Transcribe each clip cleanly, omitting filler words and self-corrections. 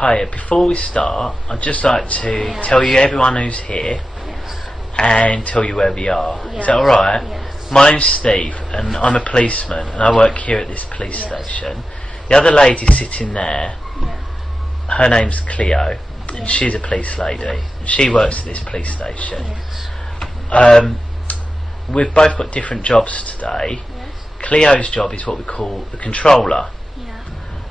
Hi, before we start, I'd just like to tell you everyone who's here and tell you where we are. Is that alright? Yes. My name's Steve and I'm a policeman and I work here at this police station. The other lady sitting there, her name's Cleo and she's a police lady and she works at this police station. We've both got different jobs today. Cleo's job is what we call the controller.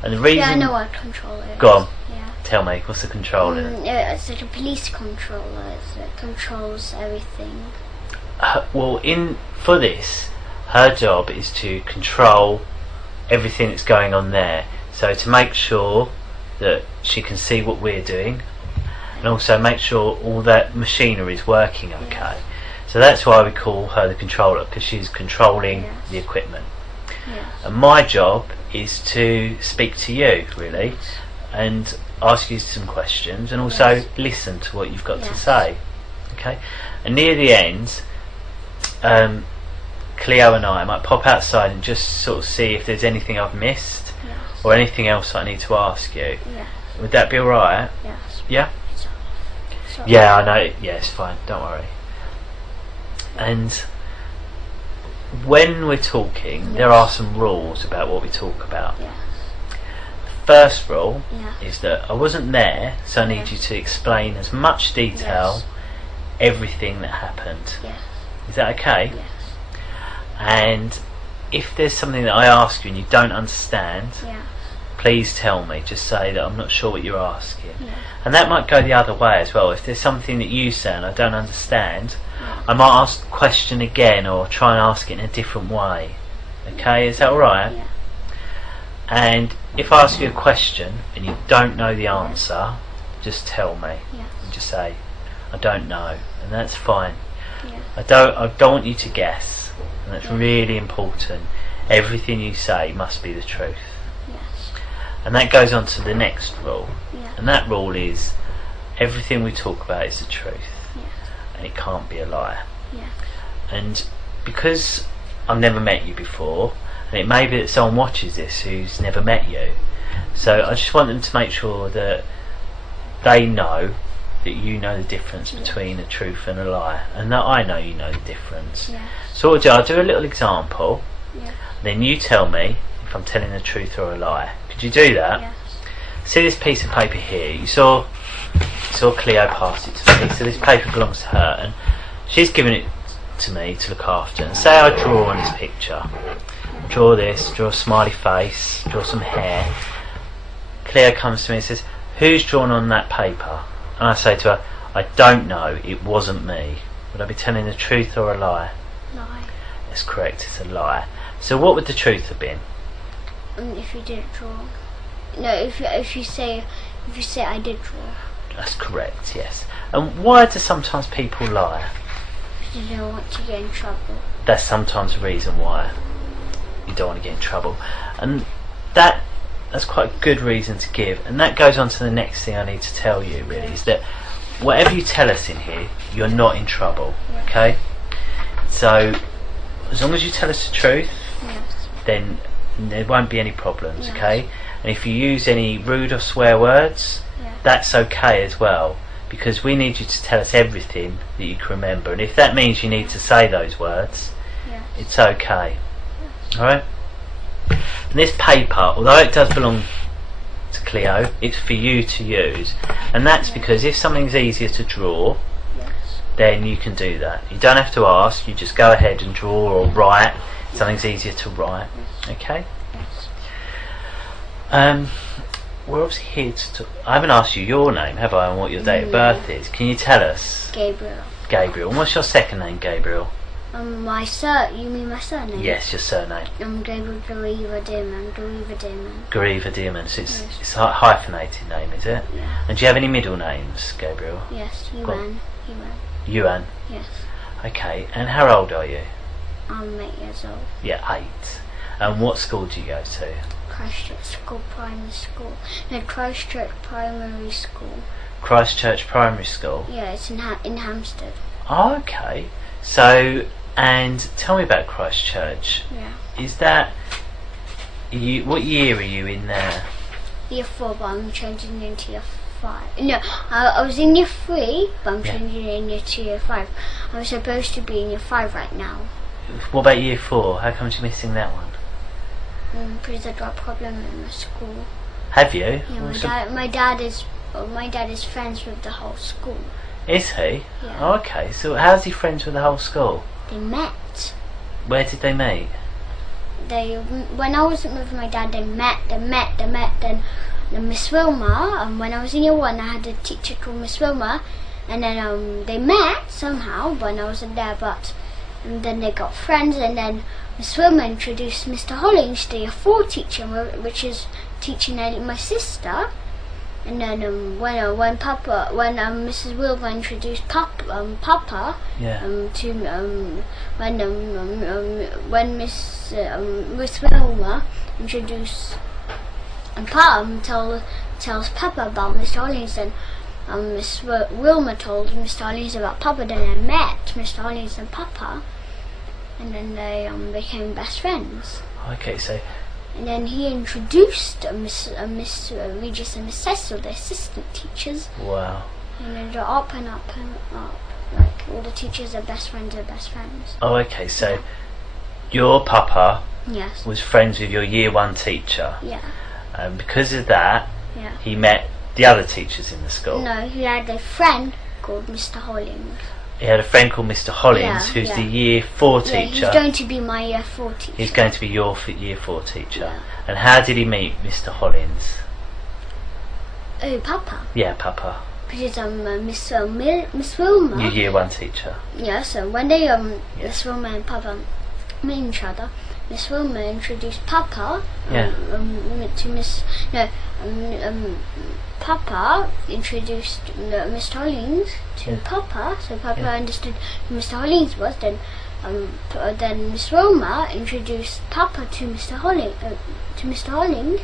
And the reason... Yeah, I know what a controller is. Go on. Yeah. Tell me, what's the controller? It's like a police controller. It controls everything. Well, for this, her job is to control everything that's going on there. So to make sure that she can see what we're doing, and also make sure all that machinery is working okay. So that's why we call her the controller, because she's controlling the equipment. And my job is to speak to you, really, and ask you some questions, and also listen to what you've got to say. Okay. And near the end, Cleo and I might pop outside and just sort of see if there's anything I've missed or anything else I need to ask you. Would that be alright? Yes. Yeah? Yeah, I know. Yeah, it's fine. Don't worry. And when we're talking, there are some rules about what we talk about. The first rule is that I wasn't there, so I need you to explain as much detail everything that happened. Is that okay? And if there's something that I ask you and you don't understand, please tell me. Just say that I'm not sure what you're asking. And that might go the other way as well. If there's something that you say and I don't understand, I might ask the question again or try and ask it in a different way. Okay, is that alright? And if I ask you a question and you don't know the answer, just tell me. And just say, I don't know, and that's fine. I don't want you to guess, and that's really important. Everything you say must be the truth. And that goes on to the next rule. And that rule is everything we talk about is the truth. And it can't be a lie. And because I've never met you before, and it may be that someone watches this who's never met you, so I just want them to make sure that they know that you know the difference between a truth and a lie, and that I know you know the difference. So what I'll do a little example, then you tell me if I'm telling the truth or a lie. Could you do that? See this piece of paper here? You saw Cleo pass it to me, so this paper belongs to her and she's given it to me to look after. And say I draw on this picture, draw this, draw a smiley face, draw some hair. Cleo comes to me and says, who's drawn on that paper? And I say to her, I don't know, it wasn't me. Would I be telling the truth or a lie? Lie. That's correct, it's a lie. So what would the truth have been? If you didn't draw. No, if you say I did draw. That's correct, yes. And why do sometimes people lie? Because you don't want to get in trouble. That's sometimes the reason why you don't want to get in trouble. And that's quite a good reason to give. And that goes on to the next thing I need to tell you, really, is that whatever you tell us in here, you're not in trouble, okay? So, as long as you tell us the truth, then there won't be any problems, okay? And if you use any rude or swear words, that's okay as well, because we need you to tell us everything that you can remember, and if that means you need to say those words, it's okay. Alright? And this paper, although it does belong to Cleo, it's for you to use, and that's because if something's easier to draw, then you can do that. You don't have to ask, you just go ahead and draw or write. Something's easier to write. Okay? We're obviously here to I haven't asked you your name, have I, and what your date of birth is. Can you tell us? Gabriel. Gabriel. And what's your second name, Gabriel? You mean my surname? Yes, your surname. Gabriel Gariva Dearman. Gariva Dearman. So it's a hyphenated name, is it? Yeah. And do you have any middle names, Gabriel? Yes, Yuan. Yuan. Yes. Okay, and how old are you? I'm 8 years old. Yeah, 8. And what school do you go to? Christchurch School Primary School. No, Christchurch Primary School. Christchurch Primary School? Yeah, it's in Hampstead. Oh, okay. So, and tell me about Christchurch. Yeah. Is that what year are you in there? year 4, but I'm changing into year 5. No, I was in year 3, but I'm changing in year 2, year 5. I'm supposed to be in year 5 right now. What about year 4? How come you're missing that one? Because I got a problem in my school. Have you? Yeah, my dad is friends with the whole school. Is he? Yeah. Oh, okay. So how's he friends with the whole school? They met. Where did they meet? When I wasn't with my dad, they met. Then Miss Wilma. When I was in year 1, I had a teacher called Miss Wilma, and then they met somehow when I wasn't there. And then they got friends, and then Miss Wilma introduced Mr. Hollings, the year 4 teacher, which is teaching my sister. And then when Mrs. Wilma introduced Papa to when Miss Wilma introduced tells Papa about Mr. Hollings, and Miss Wilma told Mr. Hollings about Papa. Then I met Mr. Hollings and Papa, and then they became best friends. Okay, so. And then he introduced Miss Regis and Miss Cecil, the assistant teachers. Wow. And then they're up and up and up. Like all the teachers are best friends. Oh, okay. So your Papa was friends with your year 1 teacher. Yeah. And because of that, he met the other teachers in the school. No, he had a friend called Mr. Hollings. He had a friend called Mr. Hollings, who's the year 4 teacher. He's going to be my year 4 teacher. He's going to be your year 4 teacher. Yeah. And how did he meet Mr. Hollings? Oh, Papa. Yeah, Papa. Because Miss Wilma. Your year 1 teacher. Yeah. So when they Miss Wilma and Papa met each other, Miss Wilma introduced Papa to Miss. Papa introduced Mr. Hollings to Papa, so Papa understood who Mr. Hollings was. Then Miss Wilma introduced Papa to Mr. Hollings. Okay. And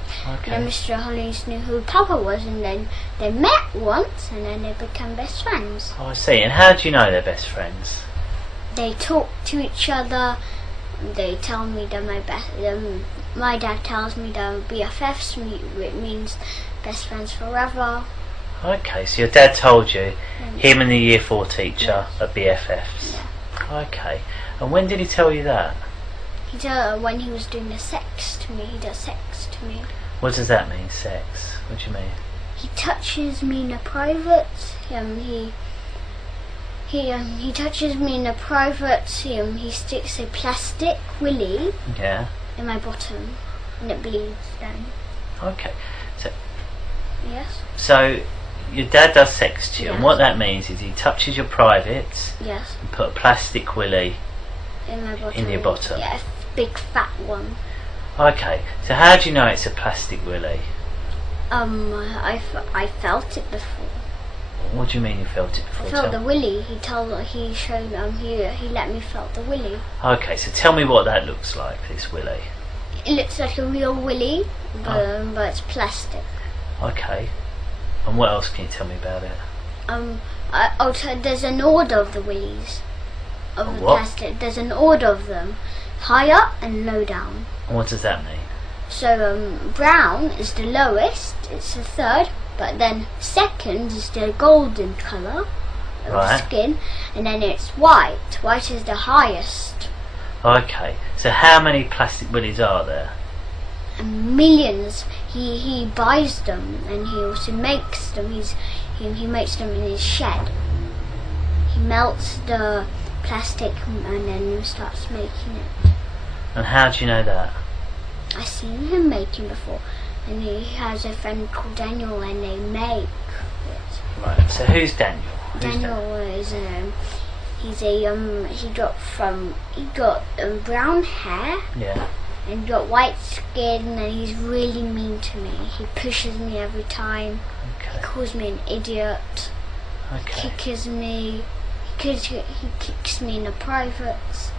then Mr. Hollings knew who Papa was, and then they met once, and then they became best friends. Oh, I see. And how do you know they're best friends? They talk to each other. They tell me that my dad tells me that BFFs means best friends forever. Okay, so your dad told you him and the year 4 teacher are BFFs. Yeah. Okay. And when did he tell you that? He told when he was doing the sex to me. He does sex to me. What does that mean, sex? What do you mean? He touches me in the private. He touches me in the private. He sticks a plastic willy in my bottom, and it bleeds then. Okay. Yes. So your dad does sex to you, and what that means is he touches your privates. Yes. And put a plastic willy in my bottom. In your bottom. Yeah, a big fat one. Okay. So how do you know it's a plastic willy? I felt it before. What do you mean you felt it before? I felt the willy. He let me felt the willy. Okay, so tell me what that looks like, this willy. It looks like a real willy, but it's plastic. Okay. And what else can you tell me about it? There's an order of the willies. Of the plastic. There's an order of them. High up and low down. And what does that mean? So brown is the lowest, it's the third, but then second is the golden colour of the skin, and then it's white. White is the highest. Okay, so how many plastic willies are there? Millions. He buys them, and he also makes them. He makes them in his shed. He melts the plastic and then starts making it. And how do you know that? I've seen him making before, and he has a friend called Daniel, and they make it. Right. So who's Daniel? Daniel is he got brown hair. Yeah. And got white skin, and he's really mean to me. He pushes me every time. Okay. He calls me an idiot. Okay. Kicks me. He kicks me in the privates.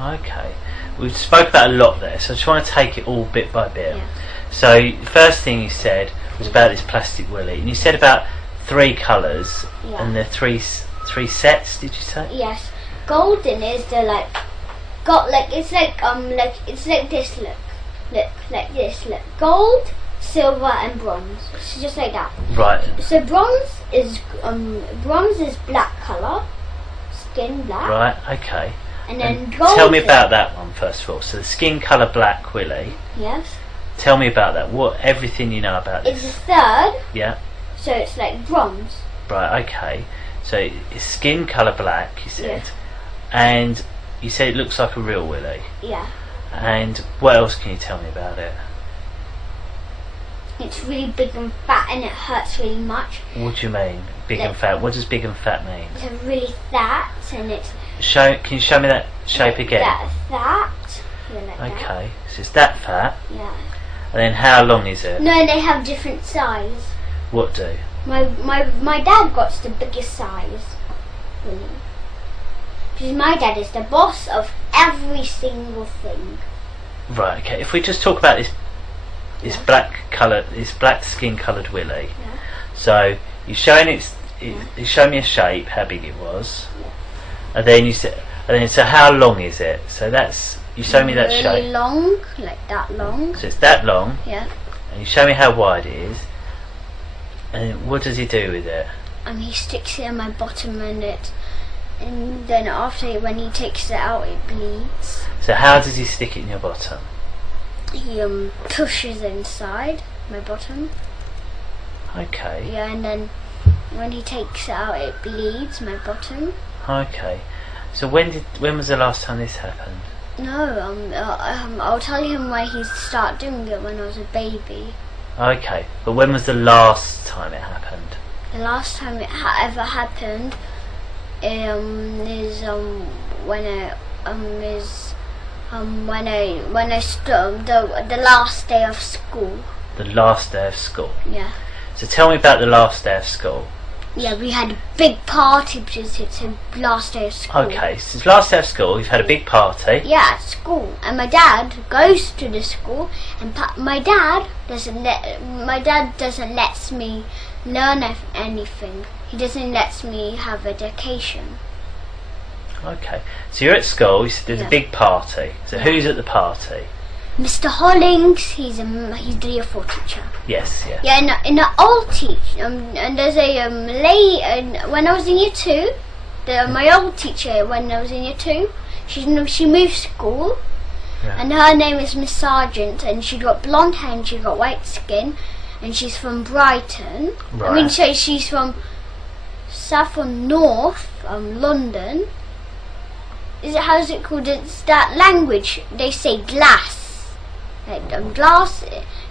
Okay. We've spoke about a lot there, so I just want to take it all bit by bit. Yeah. So the first thing you said was about this plastic willy, and you said about 3 colours, and the three sets. Did you say? Yes. Golden is the it's like this. Look like this. Look like this. Look. Gold, silver and bronze. So just like that. Right. So bronze is black colour, skin black. Right. Okay. And then gold. Tell me about that one first of all. So the skin colour black Willie. Yes. Tell me about that. What everything you know about this? It's the third. Yeah. So it's like bronze. Right. Okay. So it's skin colour black. You said, Yes. and you said it looks like a real Willie. Yeah. And what else can you tell me about it? It's really big and fat, and it hurts really much. What do you mean, big Like- and fat? What does big and fat mean? It's really fat, and it's Can you show me that shape again? that. Yeah, like that. Okay. So it's that fat. Yeah. And then how long is it? No, they have different size. What do? My dad got the biggest size. Really. Because my dad is the boss of every single thing. Right. Okay. If we just talk about this Yeah. this black skin coloured Willie. Yeah. So you're showing you showed me a shape, how big it was, Yeah. and then you said, so how long is it? So that's you show me that really shape. long, like that long. So it's that long, Yeah. and you show me how wide it is, and what does he do with it? And he sticks it in my bottom, and then after when he takes it out, it bleeds. So how does he stick it in your bottom? He pushes inside my bottom. Okay. Yeah, and then when he takes it out, it bleeds my bottom. Okay. So when was the last time this happened? No, I'll tell him why he started doing it when I was a baby. Okay. But when was the last time it happened? The last time it ever happened is when I stormed the last day of school. The last day of school. Yeah. So tell me about the last day of school. Yeah, we had a big party because it's the last day of school. Okay, so it's last day of school, you've had a big party. Yeah, at school, and my dad goes to the school, and my dad doesn't let me learn anything. He doesn't let me have education. Okay, so you're at school, you said there's Yeah. a big party. So who's at the party? Mr. Hollings, he's the year 4 teacher. Yes, yeah. Yeah, in the old teacher, and there's a lady. When I was in year 2, my old teacher when I was in year 2, she moved school, Yeah. and her name is Miss Sargent, and she got blonde hair and she got white skin, and she's from Brighton. Right. I mean, so she's from south or north, London. How's it called? It's that language. They say glass. Like, glass.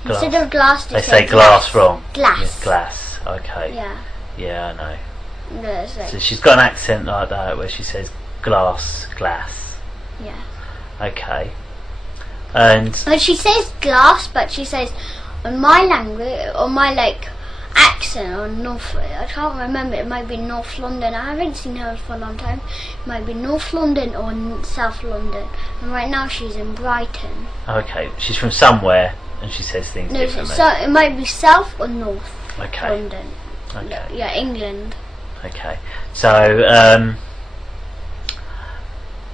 Instead of glass, They say glass wrong. Glass. Yes, glass. Okay. Yeah. Yeah, I know. No, it's like, So she's got an accent like that where she says glass. yeah. Okay. And But she says glass, but she says on my language, or my accent, or North. I can't remember. It might be North London. I haven't seen her for a long time. It might be North London or South London. And right now she's in Brighton. okay, she's from somewhere and she says things No, differently. so it might be South or North Okay. London. Okay. Yeah, England. Okay. So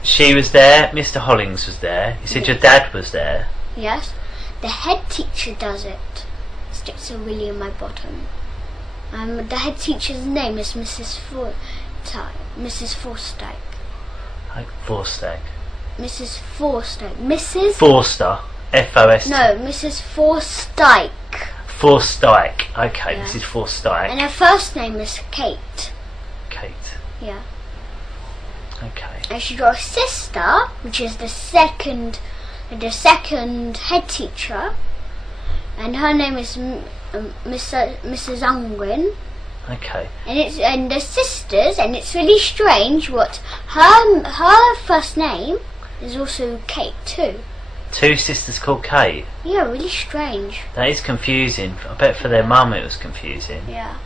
she was there, Mr. Hollings was there. You said your dad was there. Yes. The head teacher does it. Sticks a willy in my bottom. The head teacher's name is Mrs. Forstyke. Like Forstag. Mrs. Forstyke. Mrs. Forster. F-O-S. No, Mrs. Forstyke. Forstyke. Okay, Yeah. Mrs. Forstyke. And her first name is Kate. Kate. Yeah. Okay. And she got a sister, which is the second head teacher, and her name is Mrs. Unwin. Okay. And they're sisters, and it's really strange what her first name is also Kate too. Two sisters called Kate. Yeah, really strange. That is confusing. I bet for their mum it was confusing. Yeah.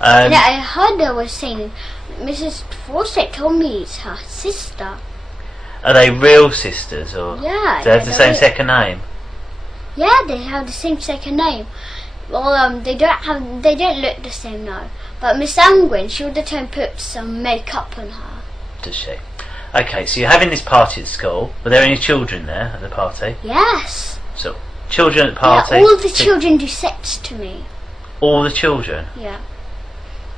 And I heard they were saying Mrs. Forsyth told me it's her sister. Are they real sisters or Yeah. do they have the same second name? Yeah, they have the same second name. Well, they don't look the same now. But Miss Angwin, she all the time puts some makeup on her. Does she? Okay, so you're having this party at school. Were there any children there at the party? Yes. So children at the party. Yeah, all the children do sex to me. All the children? Yeah.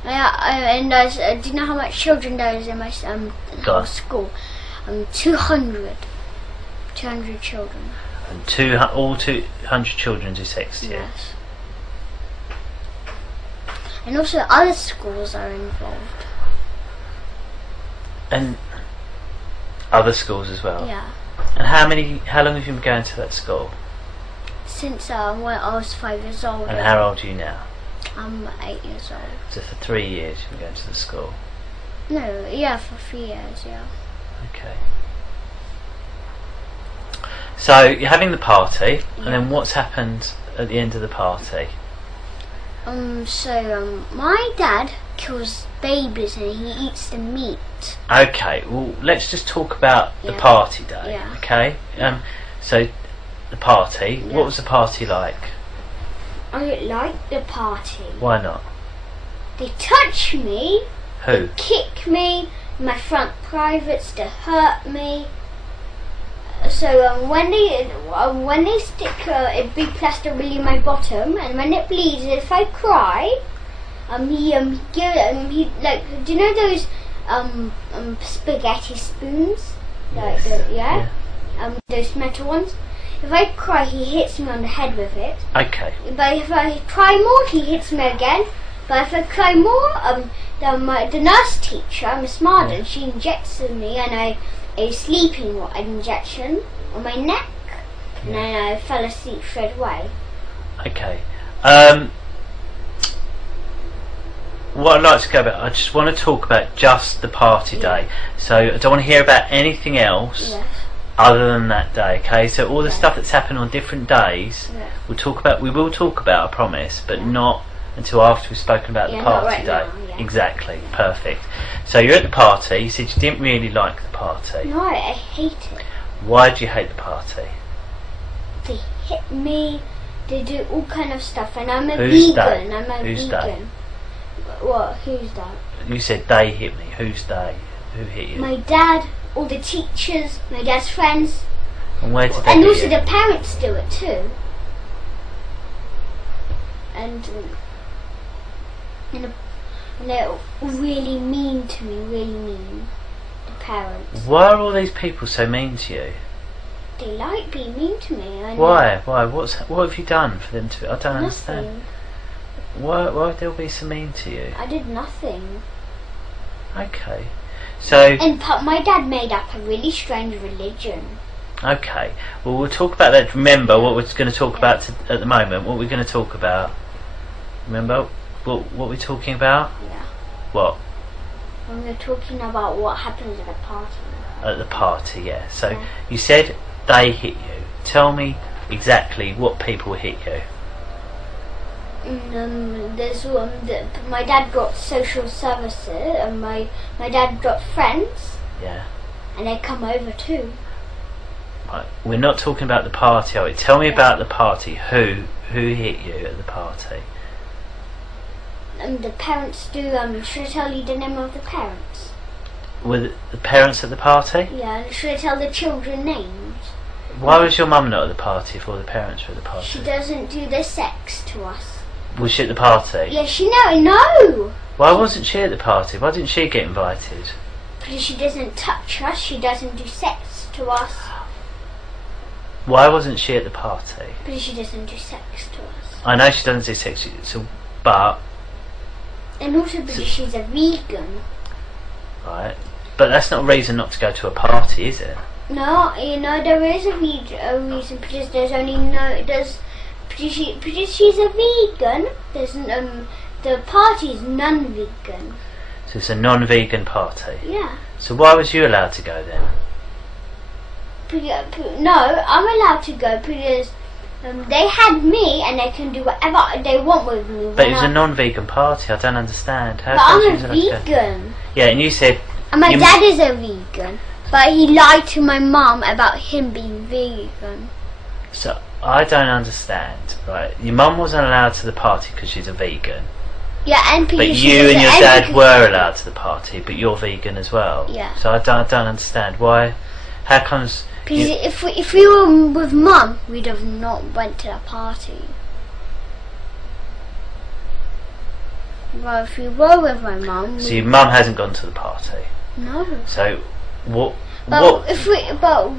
And do you know how much children there is in my whole school? 200. 200 children. And all 200 children do sex to you? Yes. And also other schools are involved. And other schools as well? Yeah. And how long have you been going to that school? Since when I was 5 years old. And how old are you now? I'm 8 years old. So for 3 years you've been going to the school? No, yeah, for 3 years, yeah. Okay. So you're having the party, and then what's happened at the end of the party? My dad kills babies and he eats the meat. Okay, well let's just talk about the party day. Yeah. Okay. So the party. What was the party like? I don't like the party. Why not? They touch me. Who? They kick me. My front privates. They hurt me. So when they stick a big plaster really in my bottom, and when it bleeds, if I cry, he like, do you know those spaghetti spoons? Yes. Those metal ones. If I cry, he hits me on the head with it. Okay. But if I cry more, he hits me again. But if I cry more, the nurse teacher, Miss Marden, she injects me, and a sleeping injection on my neck, and then I fell asleep straight away. Okay. What I'd like to go about, I just want to talk about just the party day. So I don't want to hear about anything else other than that day. Okay. So all the stuff that's happened on different days, we will talk about, I promise, but not until after we've spoken about the party day. Now, Exactly. Perfect. So you're at the party. You said you didn't really like the party. No, I hate it. Why do you hate the party? They hit me. They do all kind of stuff, and I'm a Who's vegan. they? I'm a Who's vegan. What? Who's that? You said they hit me. Who's they? Who hit you? My dad, all the teachers, my dad's friends, And where did they and hit also you? the parents do it too. And they're really mean to me, really mean. The parents. Why are all these people so mean to you? They like being mean to me. Why? What have you done for them to? I don't understand. Nothing. Why would they all be so mean to you? I did nothing. Okay. So. And my dad made up a really strange religion. Okay. Well, we'll talk about that. Remember what we're going to talk about at the moment. What we're going to talk about. Remember what we're talking about? Yeah. What? When we're talking about what happens at a party. At the party, yeah. So you said they hit you. Tell me exactly what people hit you. There's my dad got social services, and my dad got friends. Yeah. And they come over too. Right. We're not talking about the party. Tell me about the party. Who hit you at the party? The parents do. Should I tell you the name of the parents? Were the parents at the party? Yeah. And should I tell the children names? Why was your mum not at the party if all the parents were at the party? She doesn't do the sex to us. Was she at the party? Yeah, no. Why wasn't she at the party? Why didn't she get invited? Because she doesn't touch us. She doesn't do sex to us. Why wasn't she at the party? Because she doesn't do sex to us. I know she doesn't do sex, but. And also because she's a vegan. Right. But that's not a reason not to go to a party, is it? No, there is a reason, because there's only because she's a vegan, there's the party is non-vegan. So it's a non-vegan party? Yeah. So why was you allowed to go then? No, I'm allowed to go because they had me and they can do whatever they want with me. But it was a non-vegan party, I don't understand. But I'm a vegan. Yeah, and you said... And my dad is a vegan, but he lied to my mum about him being vegan. So, I don't understand, right? Your mum wasn't allowed to the party because she's a vegan. Yeah, and because but you and your dad were allowed to the party, but you're vegan as well. Yeah. So I don't understand why. How comes Because if we were with Mum, we'd have not went to that party. Well, if we were with my mum... So your mum hasn't gone to the party? No. So, what... But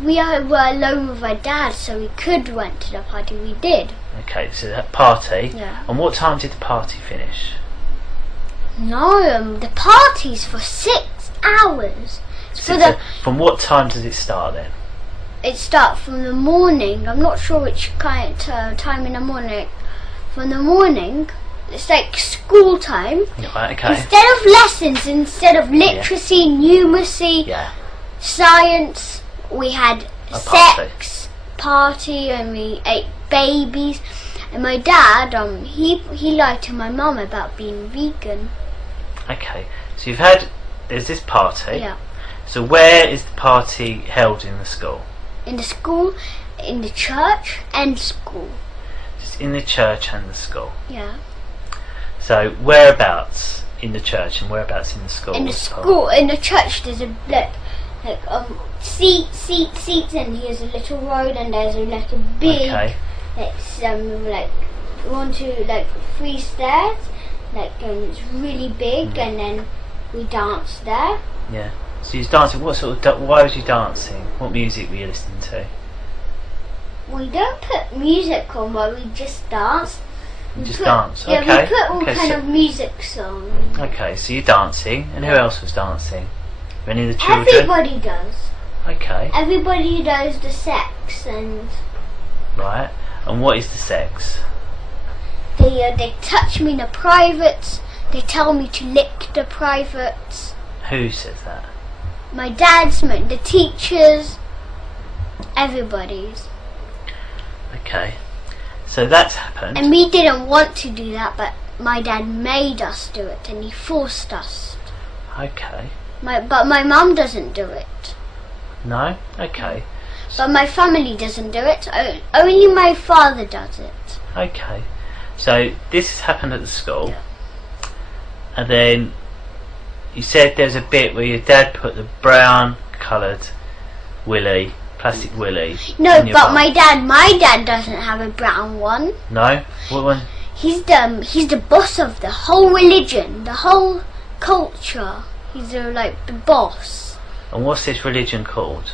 we were alone with my dad, so we could went to the party. We did. Okay, so that party... Yeah. And what time did the party finish? No, the party's for 6 hours. From what time does it start then? It starts from the morning. I'm not sure which kind of time in the morning. From the morning... It's like school time. Right, okay. Instead of lessons, instead of literacy, numeracy, science, we had a sex party and we ate babies. And my dad, he lied to my mum about being vegan. Okay, so there's this party. Yeah. So where is the party held in the school? In the school, in the church and school. It's in the church and the school. Yeah. So whereabouts in the church and whereabouts in the school? In the church, there's a seats, and here's a little road, and there's a big, like 1, 2, 3 stairs, and it's really big, and then we dance there. Yeah. So you was dancing. Why was you dancing? What music were you listening to? We don't put music on, but we just dance. Dance. Okay. Yeah, we put all kind of music songs. Okay, so you're dancing, and who else was dancing? Any of the children? Everybody does. Okay. Everybody does the sex and. Right. And what is the sex? They touch me in the privates. They tell me to lick the privates. Who says that? My dad's, the teachers, everybody's. Okay. So that's happened. And we didn't want to do that, but my dad made us do it, and he forced us. Okay. But my mum doesn't do it. No? Okay. But my family doesn't do it. Only my father does it. Okay. So this has happened at the school. And then you said there's a bit where your dad put the brown coloured willy, plastic willy. No, but my dad doesn't have a brown one. No? What one? He's the boss of the whole religion, the whole culture. He's the boss. And what's this religion called?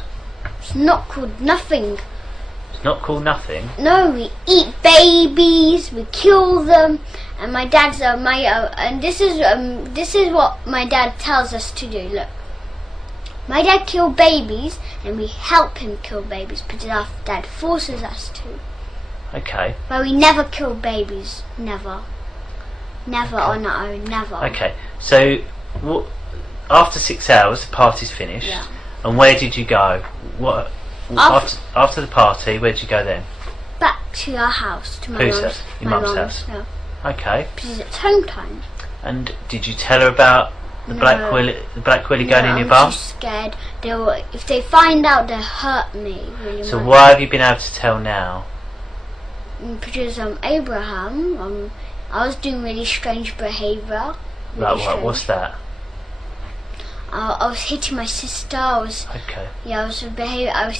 It's not called nothing. It's not called nothing? No, we eat babies, we kill them, and my dad's and this is what my dad tells us to do. Look, my dad killed babies, and we help him kill babies because our dad forces us to. Okay. But we never kill babies, never on our own, never. Okay, so after 6 hours, the party's finished. Yeah. And where did you go? After the party, where did you go then? Back to our house, to my mum's. Your mum's house? Yeah. Okay. Because it's home time. And did you tell her about the black willy going in your bum? I'm too scared. If they find out, they'll hurt me really much. So why have you been able to tell now? Because Abraham, I was doing really strange behaviour. Like what? What's that? I was hitting my sister. I was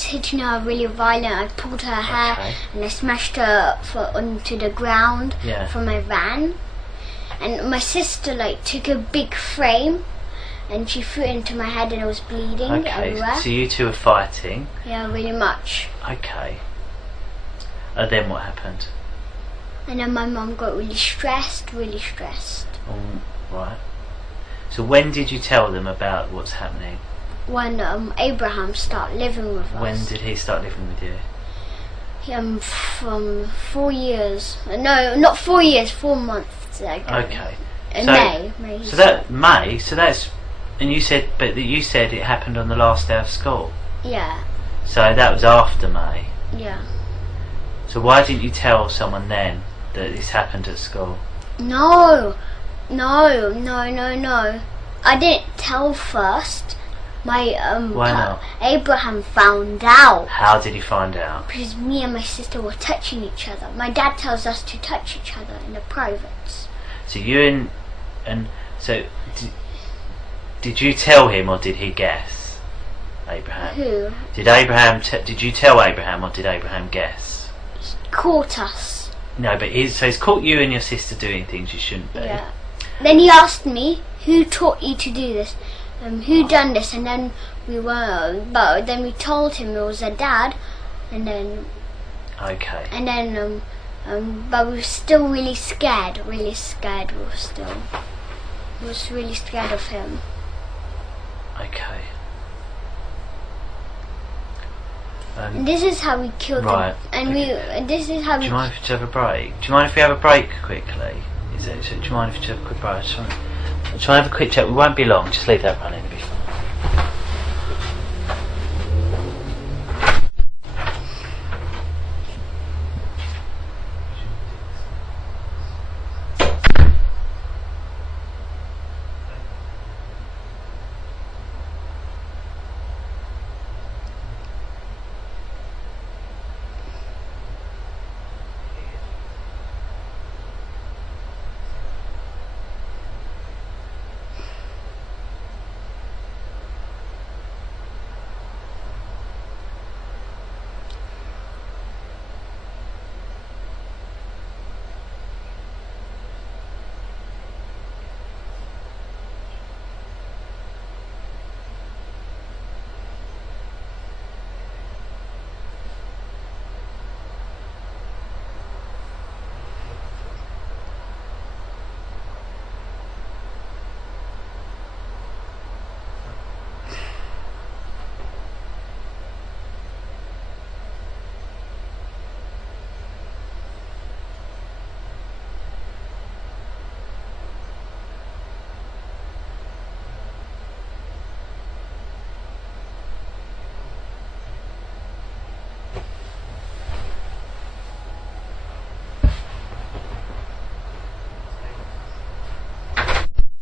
hitting her really violent. I pulled her hair and I smashed her onto the ground from my van. And my sister took a big frame and she threw it into my head and I was bleeding everywhere. So you two were fighting? Yeah, really much. Okay. And then what happened? And then my mum got really stressed. Right. So when did you tell them about what's happening? When Abraham started living with us. When did he start living with you? From 4 years. No, not 4 years, 4 months ago. Okay. In May. So that's, and you said it happened on the last day of school. Yeah. So that was after May. Yeah. So why didn't you tell someone then that this happened at school? No. I didn't tell first. Why not? Abraham found out. How did he find out? Because me and my sister were touching each other. My dad tells us to touch each other in the privates. So did you tell him or did he guess? Abraham? Who? Did you tell Abraham, or did Abraham guess? He caught us. No, but he's caught you and your sister doing things you shouldn't be. Yeah. Then he asked me, who taught you to do this? Who done this? And then but then we told him it was our dad, and then. Okay. And then but we were still really scared. We was really scared of him. Okay. And this is how we killed him. And this is how we. Do you mind if you have a break? Do you mind if we have a break quickly? Do you mind if you have a quick break? I'll try and have a quick chat. We won't be long. Just leave that running. It'll be fine.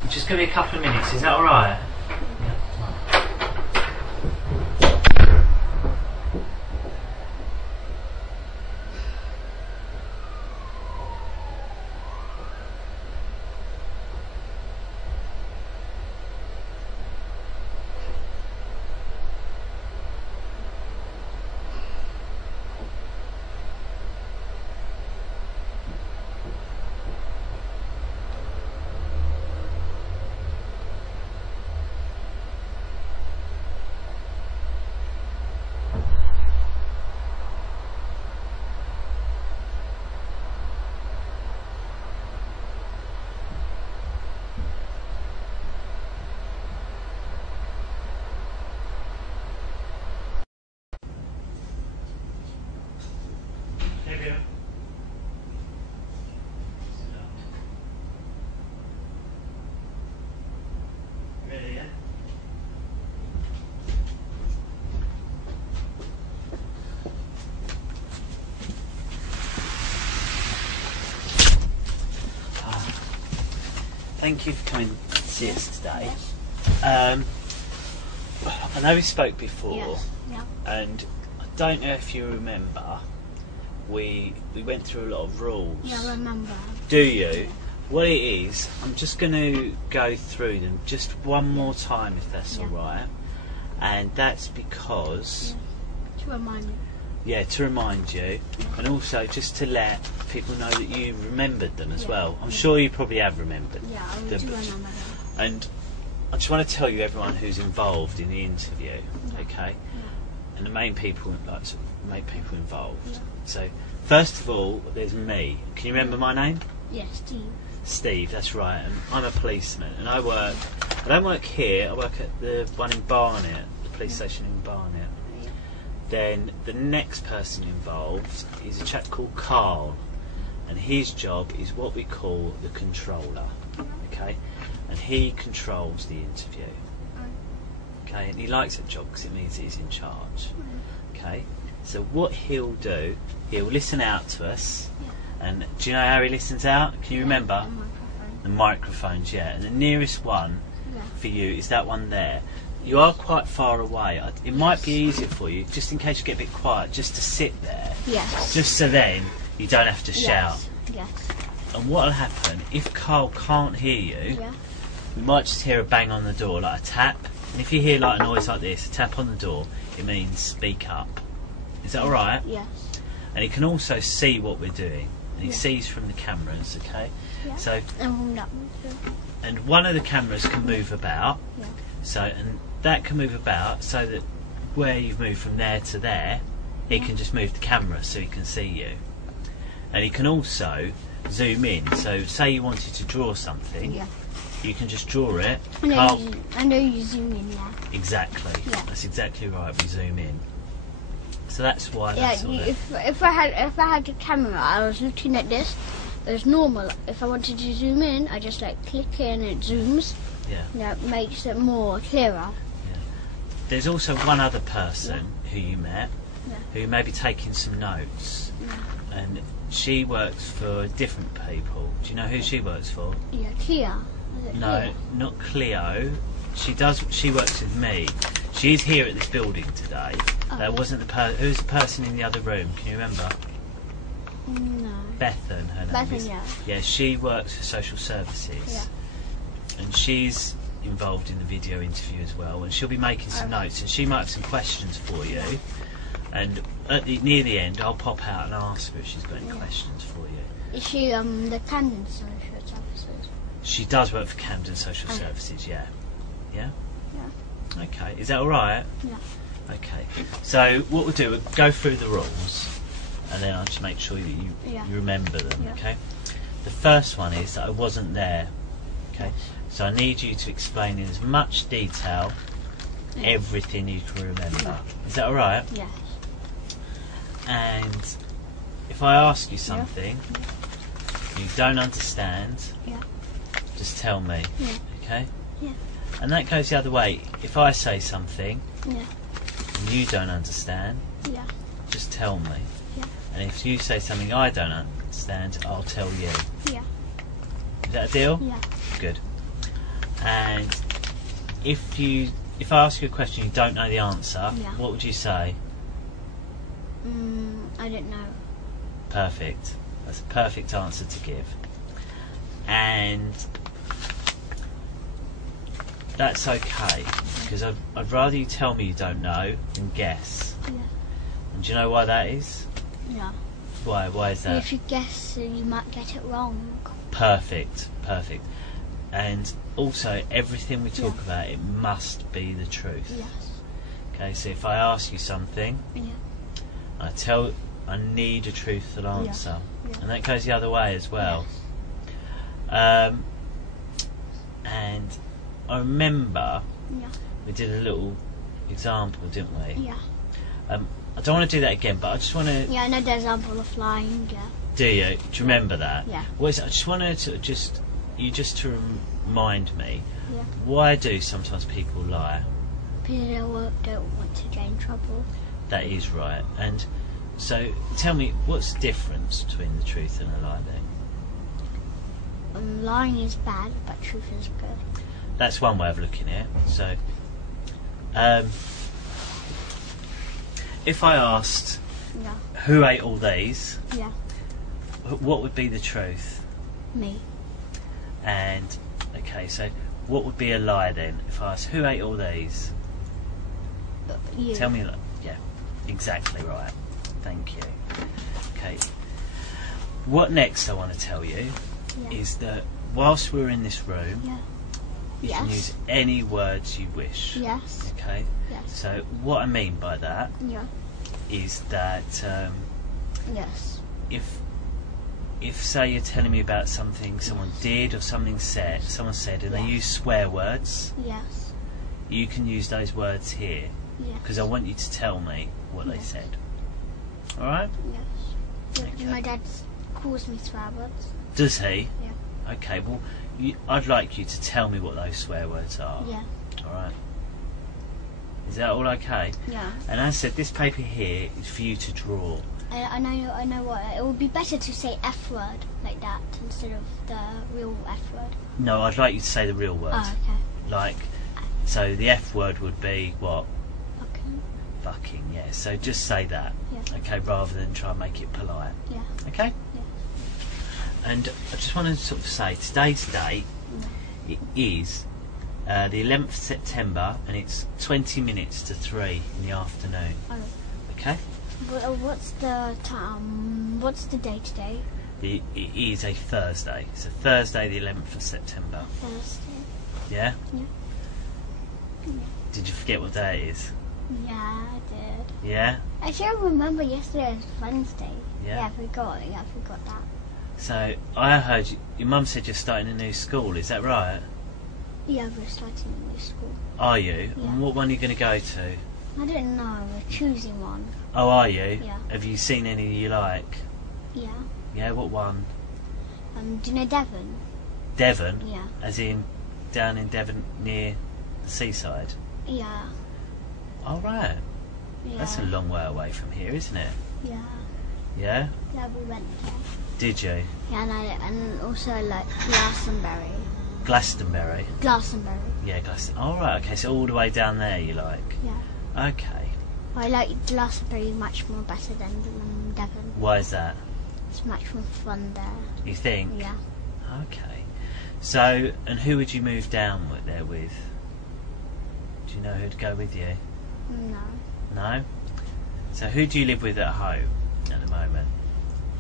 Just give me a couple of minutes, is that alright? Thank you for coming to see us today. I know we spoke before, Yes. Yeah. and I don't know if you remember, we went through a lot of rules. Yeah, I remember. Do you? What it is, I'm just going to go through them just one more time, if that's alright. And that's because... To remind me. Yeah, to remind you, and also just to let people know that you remembered them as well. I'm sure you probably have remembered Yeah, I them. do remember that. And I just want to tell you everyone who's involved in the interview, okay? Yeah. And the main people, like, sort of make people involved. Yeah. So, first of all, there's me. Can you remember my name? Yes, Steve. Steve, that's right. And I'm a policeman, and I don't work here. I work at the one in Barnet, the police station in Barnet. Then the next person involved is a chap called Carl, and his job is what we call the controller, okay? And he controls the interview, okay? And he likes that job because it means he's in charge, okay? So what he'll do, he'll listen out to us, and do you know how he listens out? Can you remember? The microphones, yeah. And the nearest one for you is that one there. You are quite far away. It might be easier for you, just in case you get a bit quiet, just to sit there. Yes. Just so then you don't have to shout. Yes. And what'll happen, if Carl can't hear you, we might just hear a bang on the door, like a tap. And if you hear like a noise like this, a tap on the door, it means speak up. Is that alright? Yes. And he can also see what we're doing. And he sees from the cameras, okay? Yeah. So, and from that one too. and one of the cameras can move about. Yeah. So, and that can move about so that where you've moved from there to there, he can just move the camera so he can see you. And he can also zoom in. So, say you wanted to draw something, you can just draw it. I know you zoom in, Exactly. Yeah. That's exactly right. We zoom in. So that's why. Yeah. If I had a camera, I was looking at this. It's normal. If I wanted to zoom in, I just like click it and it zooms. Yeah. That makes it more clearer. Yeah. There's also one other person who you met who may be taking some notes, and she works for different people. Do you know who she works for? Yeah, Cleo. No, Cleo? not Cleo. She works with me. She's here at this building today. That wasn't the who's the person in the other room? Can you remember? No. Bethan, her name is. Yeah. Yeah, she works for social services. Yeah. And she's involved in the video interview as well, and she'll be making some notes, and she might have some questions for you. And near the end, I'll pop out and ask her if she's got any questions for you. Is she the Camden Social Services? She does work for Camden Social Services, yeah. Yeah? Yeah. Okay, is that alright? Yeah. Okay, so what we'll do, we'll go through the rules, and then I'll just make sure that you remember them, okay? The first one is that I wasn't there, okay? So I need you to explain in as much detail everything you can remember. Is that alright? Yes. And if I ask you something you don't understand, just tell me, okay? Yeah. And that goes the other way. If I say something and you don't understand, just tell me. Yeah. And if you say something I don't understand, I'll tell you. Yeah. Is that a deal? Yeah. Good. And if I ask you a question you don't know the answer, what would you say? I don't know. Perfect. That's a perfect answer to give. And that's okay, because I'd rather you tell me you don't know than guess. Yeah. And do you know why that is? Yeah. Why? Why is that? If you guess, you might get it wrong. Perfect. Perfect. And also, everything we talk about, it must be the truth. Yes. Okay, so if I ask you something, I need a truthful answer. Yeah. And that goes the other way as well. Yes. And I remember we did a little example, didn't we? Yeah. I don't want to do that again, but I just want to... Yeah, I know the example of flying, Do you? Do you remember that? Yeah. Well, I just wanted to to remind me, Yeah. why do sometimes people lie? Because they don't want to get in trouble. That is right. And so, tell me, what's the difference between the truth and a lie then? Lying is bad, but truth is good. That's one way of looking at it. So, if I asked, who ate all these? Yeah. What would be the truth? Me. And, okay, so what would be a lie then? If I asked, who ate all these? You. Tell me, yeah, exactly right. Thank you. Okay. What next I want to tell you is that whilst we're in this room, you can use any words you wish. Yes. Okay? Yes. So what I mean by that is that yes. If say you're telling me about something someone did or someone said and they use swear words, you can use those words here because I want you to tell me what they said. Alright? Yes. Okay. My dad calls me swear words. Does he? Yeah. Okay, well, I'd like you to tell me what those swear words are. Yeah. Alright. Is that all okay? Yeah. And as I said, this paper here is for you to draw. I know what. It would be better to say F word like that instead of the real F word. No, I'd like you to say the real word. Oh, okay. Like, so the F word would be what? Fucking. Fucking, yeah. So just say that. Yeah. Okay, rather than try and make it polite. Yeah. Okay? Yeah. And I just want to sort of say, today's date, it is The 11th of September, and it's 20 minutes to 3 in the afternoon. Oh. Okay? What's the time? What's the day today? It is a Thursday. It's a Thursday, the 11th of September. Thursday. Yeah? Yeah. Did you forget what day it is? Yeah, I did. Yeah? Actually, I remember yesterday was Wednesday. Yeah. I forgot that. So, I heard your mum said you're starting a new school, is that right? Yeah, we're starting a new school. Are you? Yeah. And what one are you going to go to? I don't know, we're choosing one. Oh, are you? Yeah. Have you seen any you like? Yeah. Yeah, what one? Do you know Devon? Devon? Yeah. As in down in Devon near the seaside? Yeah. Oh, right. Yeah. That's a long way away from here, isn't it? Yeah. Yeah? Yeah, we went there. Did you? Yeah, and also like Glastonbury. Glastonbury? Glastonbury. Yeah, Glastonbury. Oh, right, okay, so all the way down there you like? Yeah. Okay. I like Glastonbury much more better than Devon. Why is that? It's much more fun there. You think? Yeah. Okay. So, and who would you move down there with? Do you know who'd go with you? No. No? So who do you live with at home at the moment?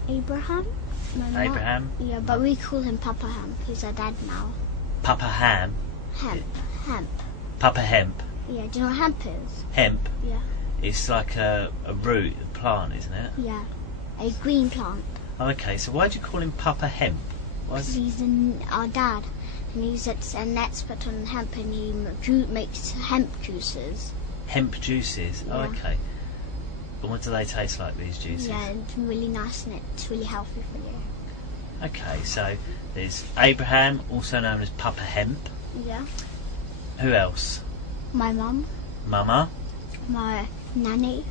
Abraham? No, Abraham? Not, yeah, but we call him Papa Hemp. He's our dad now. Papa Ham? Hemp. Papa Hemp? Yeah, do you know what hemp is? Hemp? Yeah. It's like a root, a plant, isn't it? Yeah. A green plant. Oh, okay, so why do you call him Papa Hemp? He's our dad. And he's an expert on hemp, and he makes hemp juices. Hemp juices? Yeah. Oh, okay. And what do they taste like, these juices? Yeah, it's really nice and it's really healthy for you. Okay, so there's Abraham, also known as Papa Hemp. Yeah. Who else? My mum. Mama? My nanny.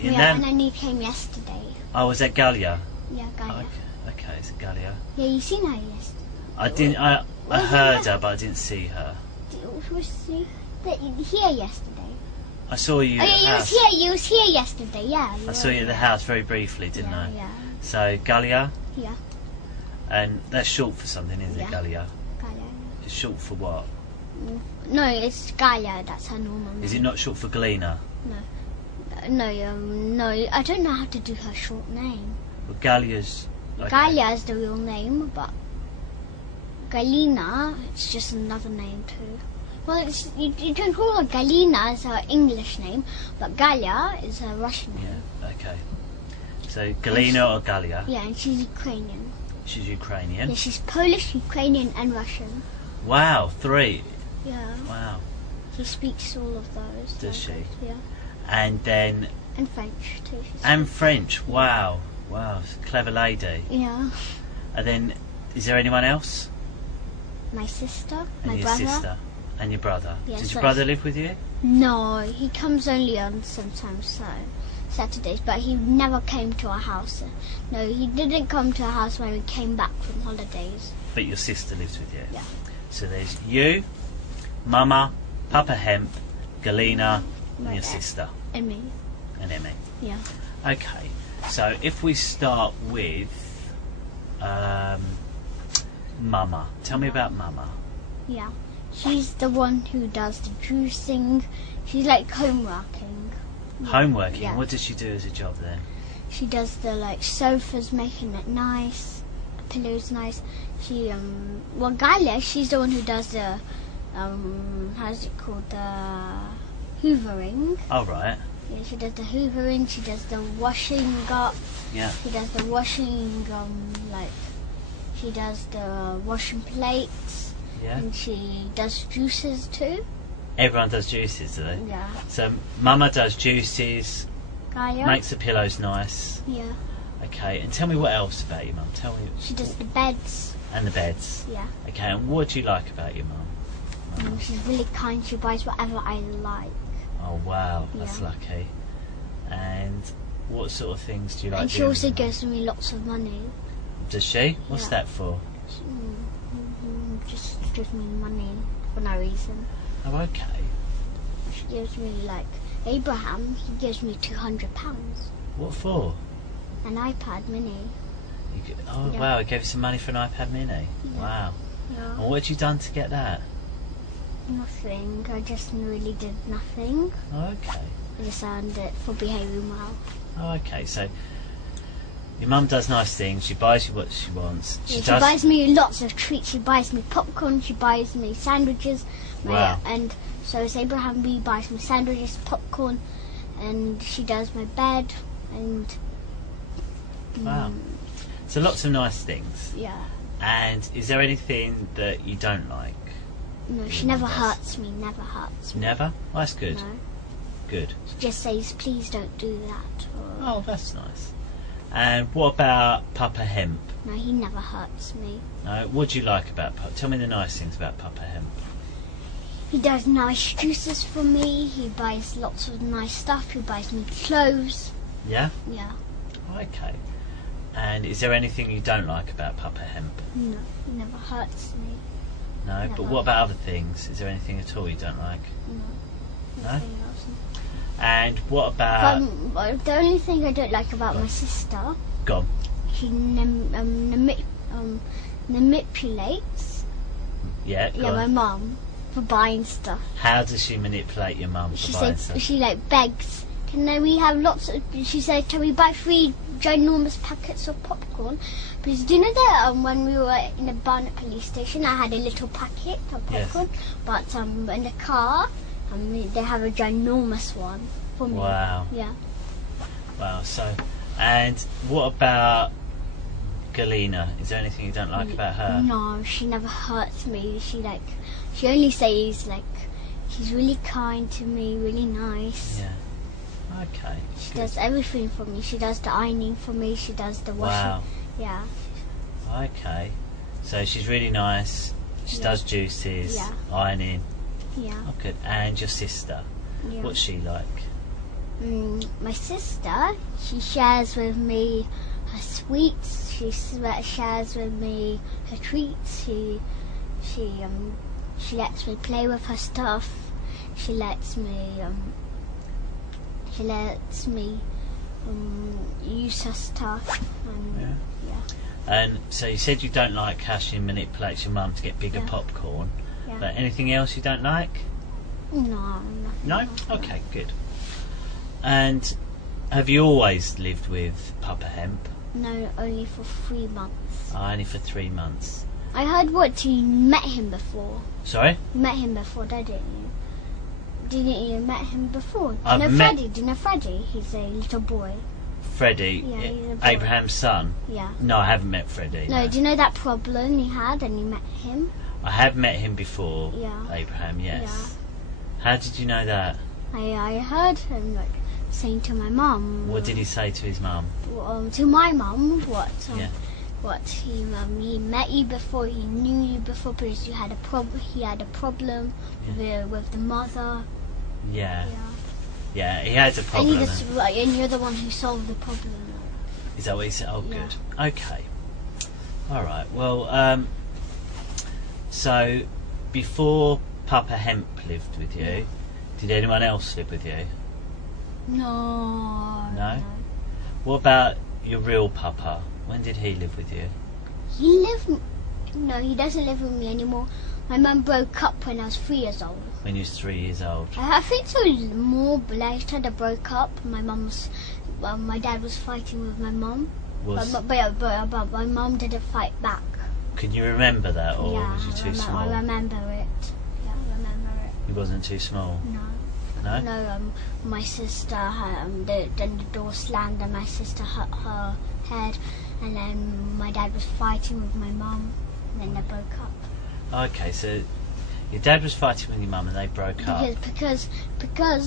Your My nanny came yesterday. Oh, was that Galia? Yeah, Galia. Oh, okay, it's Galia. Yeah, you seen her yesterday. I didn't. I heard her, but I didn't see her. Was she here yesterday? I saw you. Oh yeah, at the house. you was here yesterday. Yeah. I saw you at the house very briefly, didn't I? Yeah. So Galia, Yeah. and that's short for something, isn't it? Yeah. Galia. Galia. It's short for what? No, it's Galia. That's her normal name. Is it not short for Galena? No, I don't know how to do her short name. Well, Galia's. Okay. Galia is the real name, but Galina, it's just another name too. Well, you can call her Galina as her English name, but Galia is her Russian name. Yeah. Okay. So Galena or Galia? Yeah, and she's Ukrainian. She's Ukrainian. Yeah, she's Polish, Ukrainian, and Russian. Wow, 3. Yeah. Wow. She speaks all of those. Does she? Yeah. And then. And French too. And French. Wow. Wow. Clever lady. Yeah. And then, is there anyone else? My sister, And my your brother. sister. And your brother. Yes, Does your so brother live with you? No, he comes only on sometimes Saturdays, but he never came to our house. No, he didn't come to our house when we came back from holidays. But your sister lives with you? Yeah. So there's you, Mama, Papa Hemp, Galena, and My your dad. sister. And me. And Emmy. Yeah. Okay, so if we start with Mama. Tell me about Mama. Yeah. She's the one who does the juicing. She's like homeworking. Homeworking? Yeah. What does she do as a job then? She does the sofas, making it nice, pillows nice. She Galia, she's the one who does the how's it called, the hoovering. Oh, right. Yeah, she does the hoovering. She does the washing up. Yeah. She does the washing she does the washing plates. Yeah. And she does juices too. Everyone does juices, do they? Yeah. So Mama does juices, Gaia. makes the pillows nice. Yeah. Okay, and tell me what else about your mum. Tell me. She does the beds. And the beds. Yeah. Okay, and what do you like about your mum? She's really kind. She buys whatever I like. Oh, wow, that's Yeah. lucky. And what sort of things do you like And she doing also with her? gives me lots of money. Does she? What's Yeah. that for? Just gives me money for no reason. Oh, okay. She gives me Abraham. He gives me £200. What for? An iPad Mini. Oh, Yeah. wow, I gave you some money for an iPad Mini. Yeah. Wow. Yeah. And what had you done to get that? Nothing. I just really did nothing. Okay. I just earned it for behaving well. Okay, so your mum does nice things. She buys you what she wants. She buys me lots of treats. She buys me popcorn. She buys me sandwiches. Wow. And so it's Abraham B buys me sandwiches, popcorn, and she does my bed. And wow. So lots of nice things. Yeah. And is there anything that you don't like? No, she never hurts me. Never hurts me. Never? Oh, that's good. No. Good. She just says, "Please don't do that." Oh, that's nice. And what about Papa Hemp? No, he never hurts me. No. What do you like about Papa? Tell me the nice things about Papa Hemp. He does nice juices for me. He buys lots of nice stuff. He buys me clothes. Yeah? Yeah. Okay. And is there anything you don't like about Papa Hemp? No, he never hurts me. No? Never. But what about other things? Is there anything at all you don't like? No. No? Nothing else. And what about... The only thing I don't like about my sister, Go on. she manipulates Yeah, go my on. mum for buying stuff. How does she manipulate your mum She for buying said, stuff? she like begs, can we have lots of, she said, can we buy 3 ginormous packets of popcorn? Because do you know that when we were in the Barnet police station, I had a little packet of popcorn, but in the car, they have a ginormous one for me. Wow. Yeah. Wow, so... And what about Galena? Is there anything you don't like about her? No, she never hurts me. She only says she's really kind to me, really nice. Yeah. Okay. She good. does everything for me. She does the ironing for me. She does the washing. Wow. Yeah. Okay. So she's really nice. She does juices, ironing. Yeah. Oh, good. And your sister? Yeah. What's she like? My sister, she shares with me her sweets. She shares with me her treats. She lets me play with her stuff. She lets me use her stuff. Yeah. Yeah. And so you said you don't like how she manipulates your mum to get bigger popcorn. Yeah. But anything else you don't like? No. No? Okay, good. And have you always lived with Papa Hemp? No, only for 3 months. Only for 3 months. I heard you met him before. Sorry? You met him before, didn't you? Didn't you met him before? Do you know Freddie? He's a little boy. Freddie? Yeah, he's a boy. Abraham's son? Yeah. No, I haven't met Freddie. No, do you know that problem you had and you met him? I have met him before, Yeah. Abraham, yes. Yeah. How did you know that? I heard him saying to my mum. What did he say to his mum? To my mum, he met you before, he knew you before because he had a problem with the mother. Yeah. Yeah, he had a problem. And you're the one who solved the problem. Is that what he said? Oh, good. Okay. Alright, well, so before Papa Hemp lived with you, did anyone else live with you? No. What about your real Papa? When did he live with you? He doesn't live with me anymore. My mum broke up when I was 3 years old. When you was 3 years old? I think so more later they broke up. My dad was fighting with my mum. But my mum didn't fight back. Can you remember that, or was you too small? I remember it. Yeah, I remember it. You wasn't too small? No. No? No, my sister, then the door slammed and my sister hurt her head, and then my dad was fighting with my mum, and then they broke up. Okay, so your dad was fighting with your mum and they broke up. Because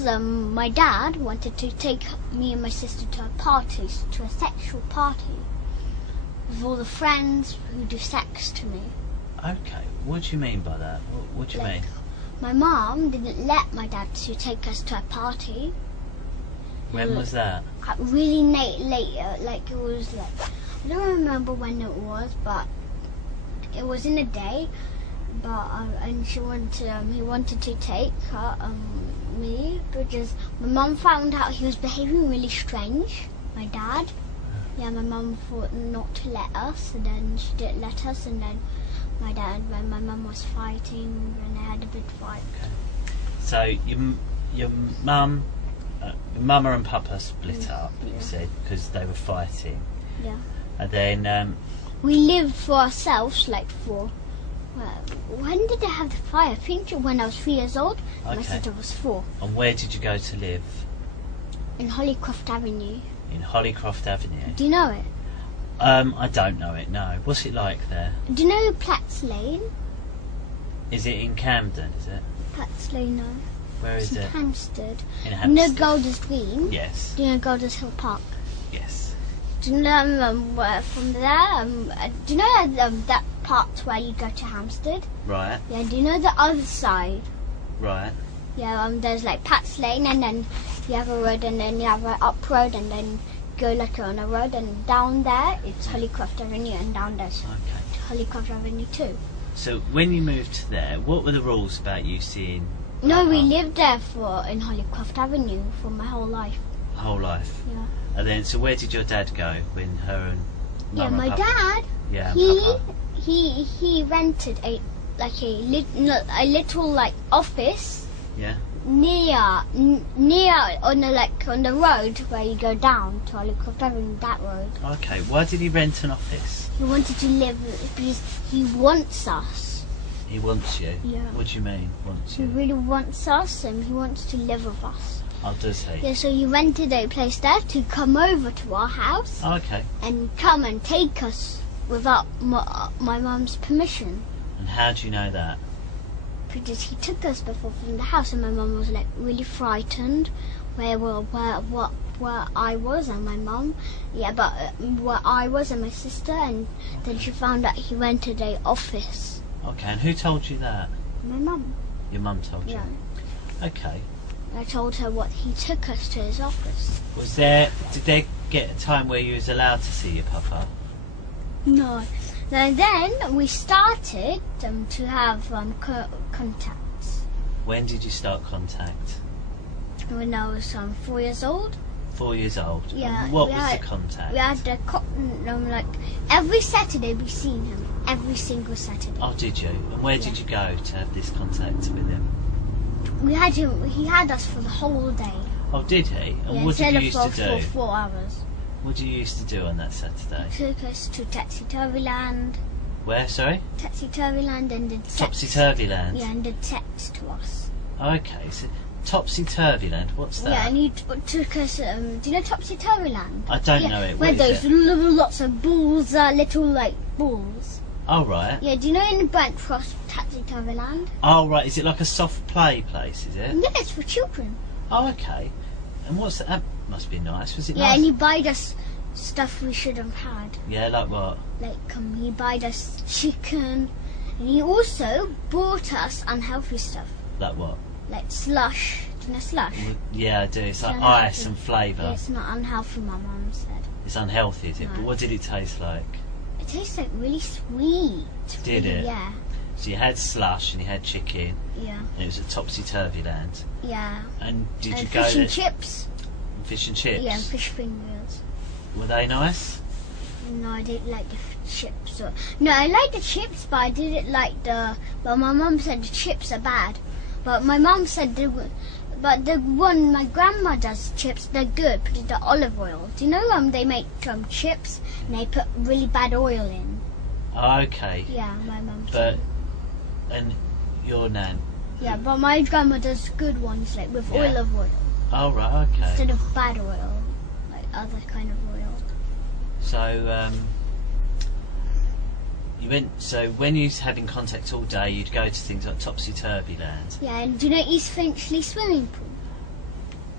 my dad wanted to take me and my sister to a sexual party with all the friends who do sex to me. Okay, what do you mean by that? What do you mean? My mum didn't let my dad to take us to a party. When was that? Really late, it was I don't remember when it was, but it was in the day. But and he wanted to take me because my mum found out he was behaving really strange. My dad, my mum thought not to let us, and then she didn't let us, and then my dad when my mum was fighting, and they had a big fight. Okay. So your mum and papa split up, you said, because they were fighting. Yeah. And then we lived for ourselves, like for. When did they have the fire? I think when I was 3 years old. Okay. My sister was 4. And where did you go to live? In Hollycroft Avenue. In Hollycroft Avenue. Do you know it? I don't know it. No. What's it like there? Do you know Platts Lane? Is it in Camden? Is it? Platts Lane, no. Where is It's in it? Hampstead. In You know Hampstead. Golders Green? Yes. Do you know Golders Hill Park? Yes. Do you know from there? Do you know that part where you go to Hampstead? Right. Yeah. Do you know the other side? Right. Yeah. There's like Pat's Lane, and then you have a road, and then you have an up road, and then go like on a road, and down there it's Hollycroft Avenue, and down there's Okay. Hollycroft Avenue too. So when you moved there, what were the rules about you seeing? No, we Papa? lived there in Hollycroft Avenue for my whole life. Whole life. Yeah. And then, so where did your dad go when her and Yeah, Mum and my Papa? dad. Yeah, and He Papa. he rented a little like office Yeah. near on the road where you go down to Hollycroft Avenue, that road. Okay. Why did he rent an office? He wanted to live because he wants us. He wants you. Yeah. What do you mean? Wants He you? really wants us, and he wants to live with us. Oh, does he? Yeah, so he rented a place there to come over to our house Oh, okay. and come and take us without my mum's permission. And how do you know that? Because he took us before from the house, and my mum was like really frightened where I was and my mum. Yeah, but where I was and my sister, and then she found out he rented a office. Okay. And who told you that? My mum. Your mum told you. Yeah. Okay. I told her what he took us to his office. Did they get a time where you was allowed to see your papa? No. And then we started to have contacts. When did you start contact? When I was 4 years old. 4 years old. Yeah. And what was the contact? We had like every Saturday we seen him. Every single Saturday. Oh, did you? And where did you go to have this contact with him? We had him. He had us for the whole day. Oh, did he? And Yeah, what did instead you of used to do? for 4 hours. What did you used to do on that Saturday? He took us to Topsy Turvy Land. Where, sorry? Topsy Turvy Land, and did sex. Topsy Turvy Land? Yeah, and did sex to us. Okay, so Topsy Turvy Land, what's that? Yeah, and he took us. Do you know Topsy Turvy Land? I don't know it. Where What those is it? lots of balls, little like balls. Oh, right. Yeah, do you know in the Brent Cross Topsy Turvy Land? Oh, right. Is it like a soft play place, is it? Yeah, it's for children. Oh, okay. And what's that? That must be nice. Was it Yeah, nice? and he buyed us stuff we should have had. Yeah, like what? Like, he buyed us chicken, and he also bought us unhealthy stuff. Like what? Like slush. Do you know slush? Yeah, I do. It's like unhealthy. ice and flavour. Yeah, it's not unhealthy, my mum said. It's unhealthy, is it? No. But what did it taste like? It tastes like really sweet. Did really, it? Yeah. So you had slush and you had chicken, Yeah. and it was a Topsy-Turvy Land. Yeah. And did And you go fish there? and chips. Fish and chips? Yeah, and fish fingers. Were they nice? No, I didn't like the chips. No, I like the chips, but I didn't like the. But my mum said the chips are bad. But my mum said but the one my grandma does chips, they're good. Put the olive oil. Do you know they make chips and they put really bad oil in? Okay. Yeah, my mum But said. and your nan? Yeah, but my grandma does good ones like with Yeah. olive oil Oh, right. Okay. instead of bad oil, like other kind of oil. So you went. So when you was having contact all day, you'd go to things like Topsy Turvy Land. Yeah, and do you know East Finchley swimming pool?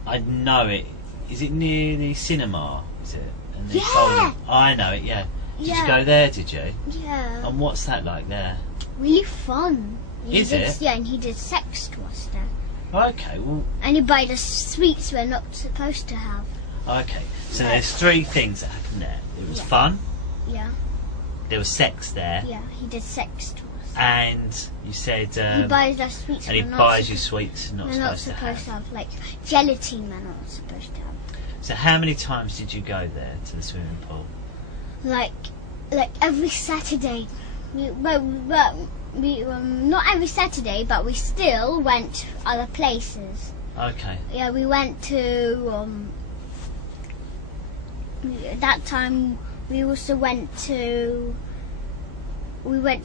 I know it. Is it near the cinema? Is it? And the Yeah. bowling- I know it. Yeah. Did you go there? Did you? Yeah. And what's that like there? Really fun. Is it? Yeah, and he did sex to us there. Okay. Well. And he bought us sweets we're not supposed to have. Okay. So there's 3 things that happened there. It was Yeah. fun. Yeah. There was sex there. Yeah, he did sex to us. And you said. He buys us sweets and he we're not buys you supposed- sweets you're not we're not supposed supposed to to have. have. Like gelatine we're not supposed to have. So how many times did you go there to the swimming pool? Like every Saturday. Not every Saturday, but we still went other places. Okay. Yeah, we went to that time. We also went to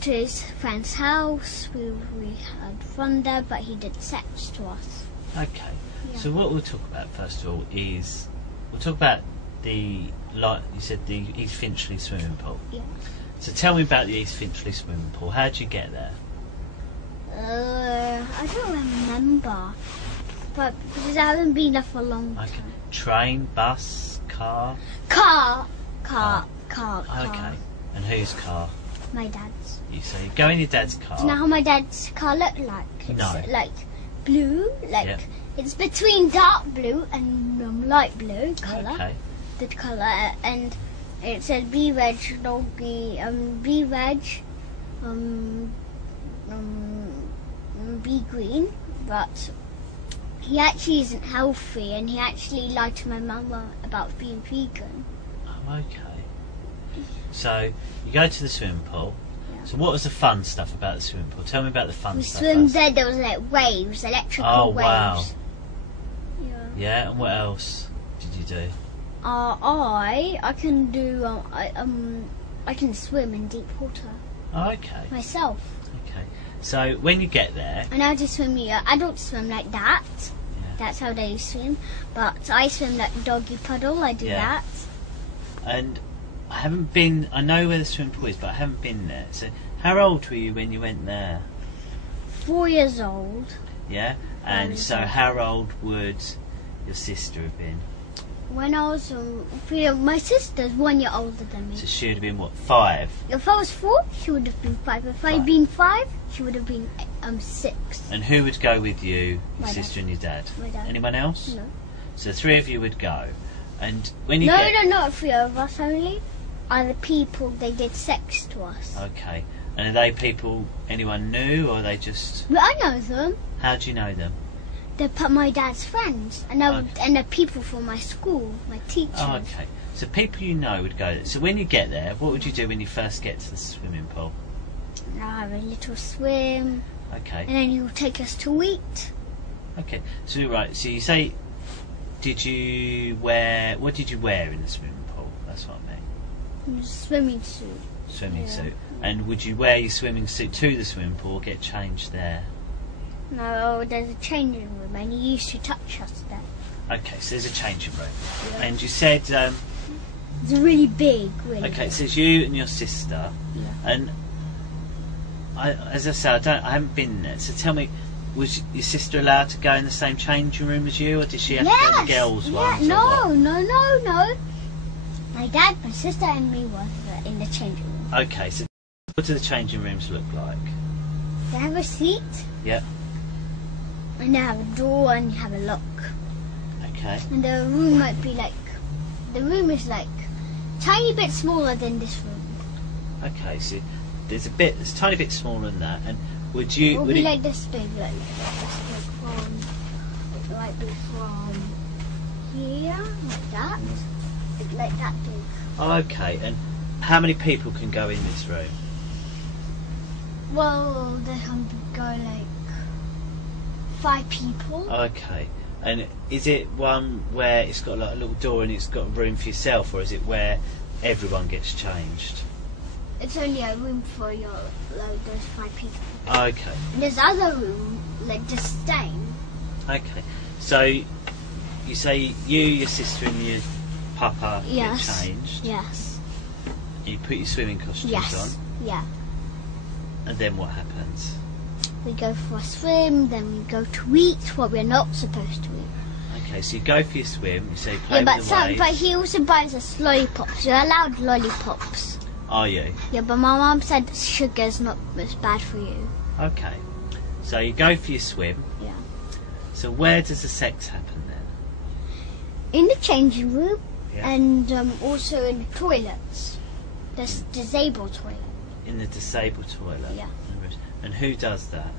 his friend's house. We had fun there, but he did sex to us. Okay. Yeah. So what we'll talk about first of all is we'll talk about you said the East Finchley swimming pool. Yeah. So tell me about the East Finchley swimming pool. How did you get there? I don't remember, but because I haven't been there for a long time. Okay. Train, bus, car. Car. Okay. And whose car? My dad's. So you go in your dad's car. Do you know how my dad's car looked like? It's No. like blue, it's between dark blue and light blue colour. Okay. The colour, and it said B Reg doggy, B Reg, B green, but he actually isn't healthy, and he actually lied to my mum about being vegan. Oh, okay. So you go to the swimming pool. Yeah. So what was the fun stuff about the swimming pool? Tell me about the fun We stuff. swam first. there. There was like waves, electrical Oh, waves. wow. Yeah. Yeah, and what else did you do? I can do. I can swim in deep water Oh, okay. myself. Okay. So when you get there, And I just swim here. I don't swim like that. Yeah. That's how they swim. But I swim like doggy puddle. I do Yeah. that. and I haven't been. I know where the swimming pool is, but I haven't been there. So how old were you when you went there? 4 years old. Yeah. And so how old would your sister have been? When I was, my sister's 1 year older than me. So she would have been what, 5? If I was 4, she would have been 5. If I'd Right. been 5, she would have been 6. And who would go with you, your My sister dad. and your dad? My dad. Anyone else? No. So 3 of you would go. And when you No, get... not 3 of us only. Other people, they did sex to us. Okay. And are they people anyone knew, or are they just... But I know them. How do you know them? They're my dad's friends. And they're people from my school, my teachers. Oh, okay. So people you know would go there. So when you get there, what would you do when you first get to the swimming pool? And I'll have a little swim. Okay. And then you'll take us to eat. Okay. So right. So you say, what did you wear in the swimming pool? That's what I mean. Swimming suit. Swimming Yeah. suit. And would you wear your swimming suit to the swimming pool or get changed there? No, there's a changing room and you used to touch us there. Okay. So there's a changing room. Yeah. And you said, It's really big, really. okay. So it's you and your sister. Yeah. And as I said, I haven't been there. So tell me, was your sister allowed to go in the same changing room as you, or did she have to go in the girls' ones? or No. what? My dad, my sister, and me were in the changing room. Okay, so what do the changing rooms look like? They have a seat, Yep. and they have a door, and you have a lock. Okay. And the room might be like, the room is like tiny bit smaller than this room. Okay, so it's a tiny bit smaller than that. And would you? It will would be it, like this big, like this big from, it might be from here, like that. It's like that big. oh, okay. And how many people can go in this room? Well, they can go like 5 people. Okay. And is it one where it's got like a little door and it's got a room for yourself, or is it where everyone gets changed? It's only a room for those 5 people. Okay. And there's other room like the same. Okay. So you say you, your sister, and your papa Yes. get changed. Yes. You put your swimming costumes Yes. on, Yeah. and then what happens? We go for a swim, then we go to eat what we're not supposed to eat. Okay, so you go for your swim. You say play Yeah, with the waves. but he also buys us lollipops. You're allowed lollipops. Are you? Yeah, but my mum said sugar's not as bad for you. Okay. So you go for your swim. Yeah. So where does the sex happen then? In the changing room, Yeah. and also in the toilets. There's disabled toilet. In the disabled toilet. Yeah. And who does that?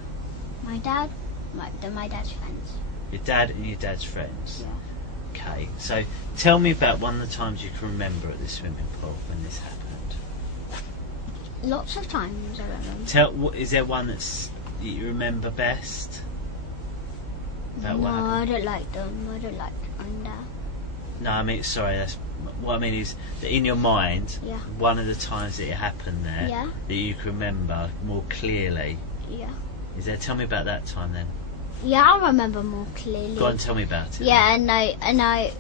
My dad, my dad's friends. Your dad and your dad's friends. Yeah. Okay. So tell me about one of the times you can remember at the swimming pool when this happened. Lots of times I remember. Is there one that you remember best? No, I don't like them. I don't like Under. No, I mean, sorry, what I mean is that in your mind, Yeah. one of the times that it happened there, Yeah. that you can remember more clearly, Yeah. is there? Tell me about that time then. Yeah, I remember more clearly. Go on, tell me about it. Yeah, and I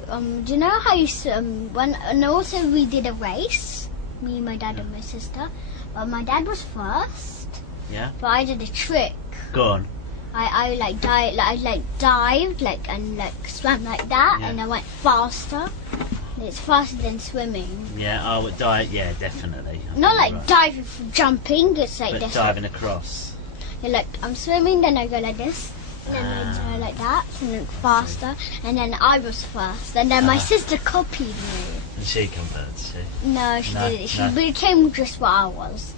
do you know how you and also we did a race, me, my dad, and my sister. But my dad was first. Yeah. But I did a trick. Go on. I dived and swam like that, Yeah. and I went faster. It's faster than swimming. Yeah. Oh, yeah, definitely. Not like diving from jumping. It's like But this. diving across. Yeah, like I'm swimming, then I go like this. And then I go like that, and then faster, and then I was first, and then my sister copied me. And she converted, she. No, she didn't. She no. became just what I was.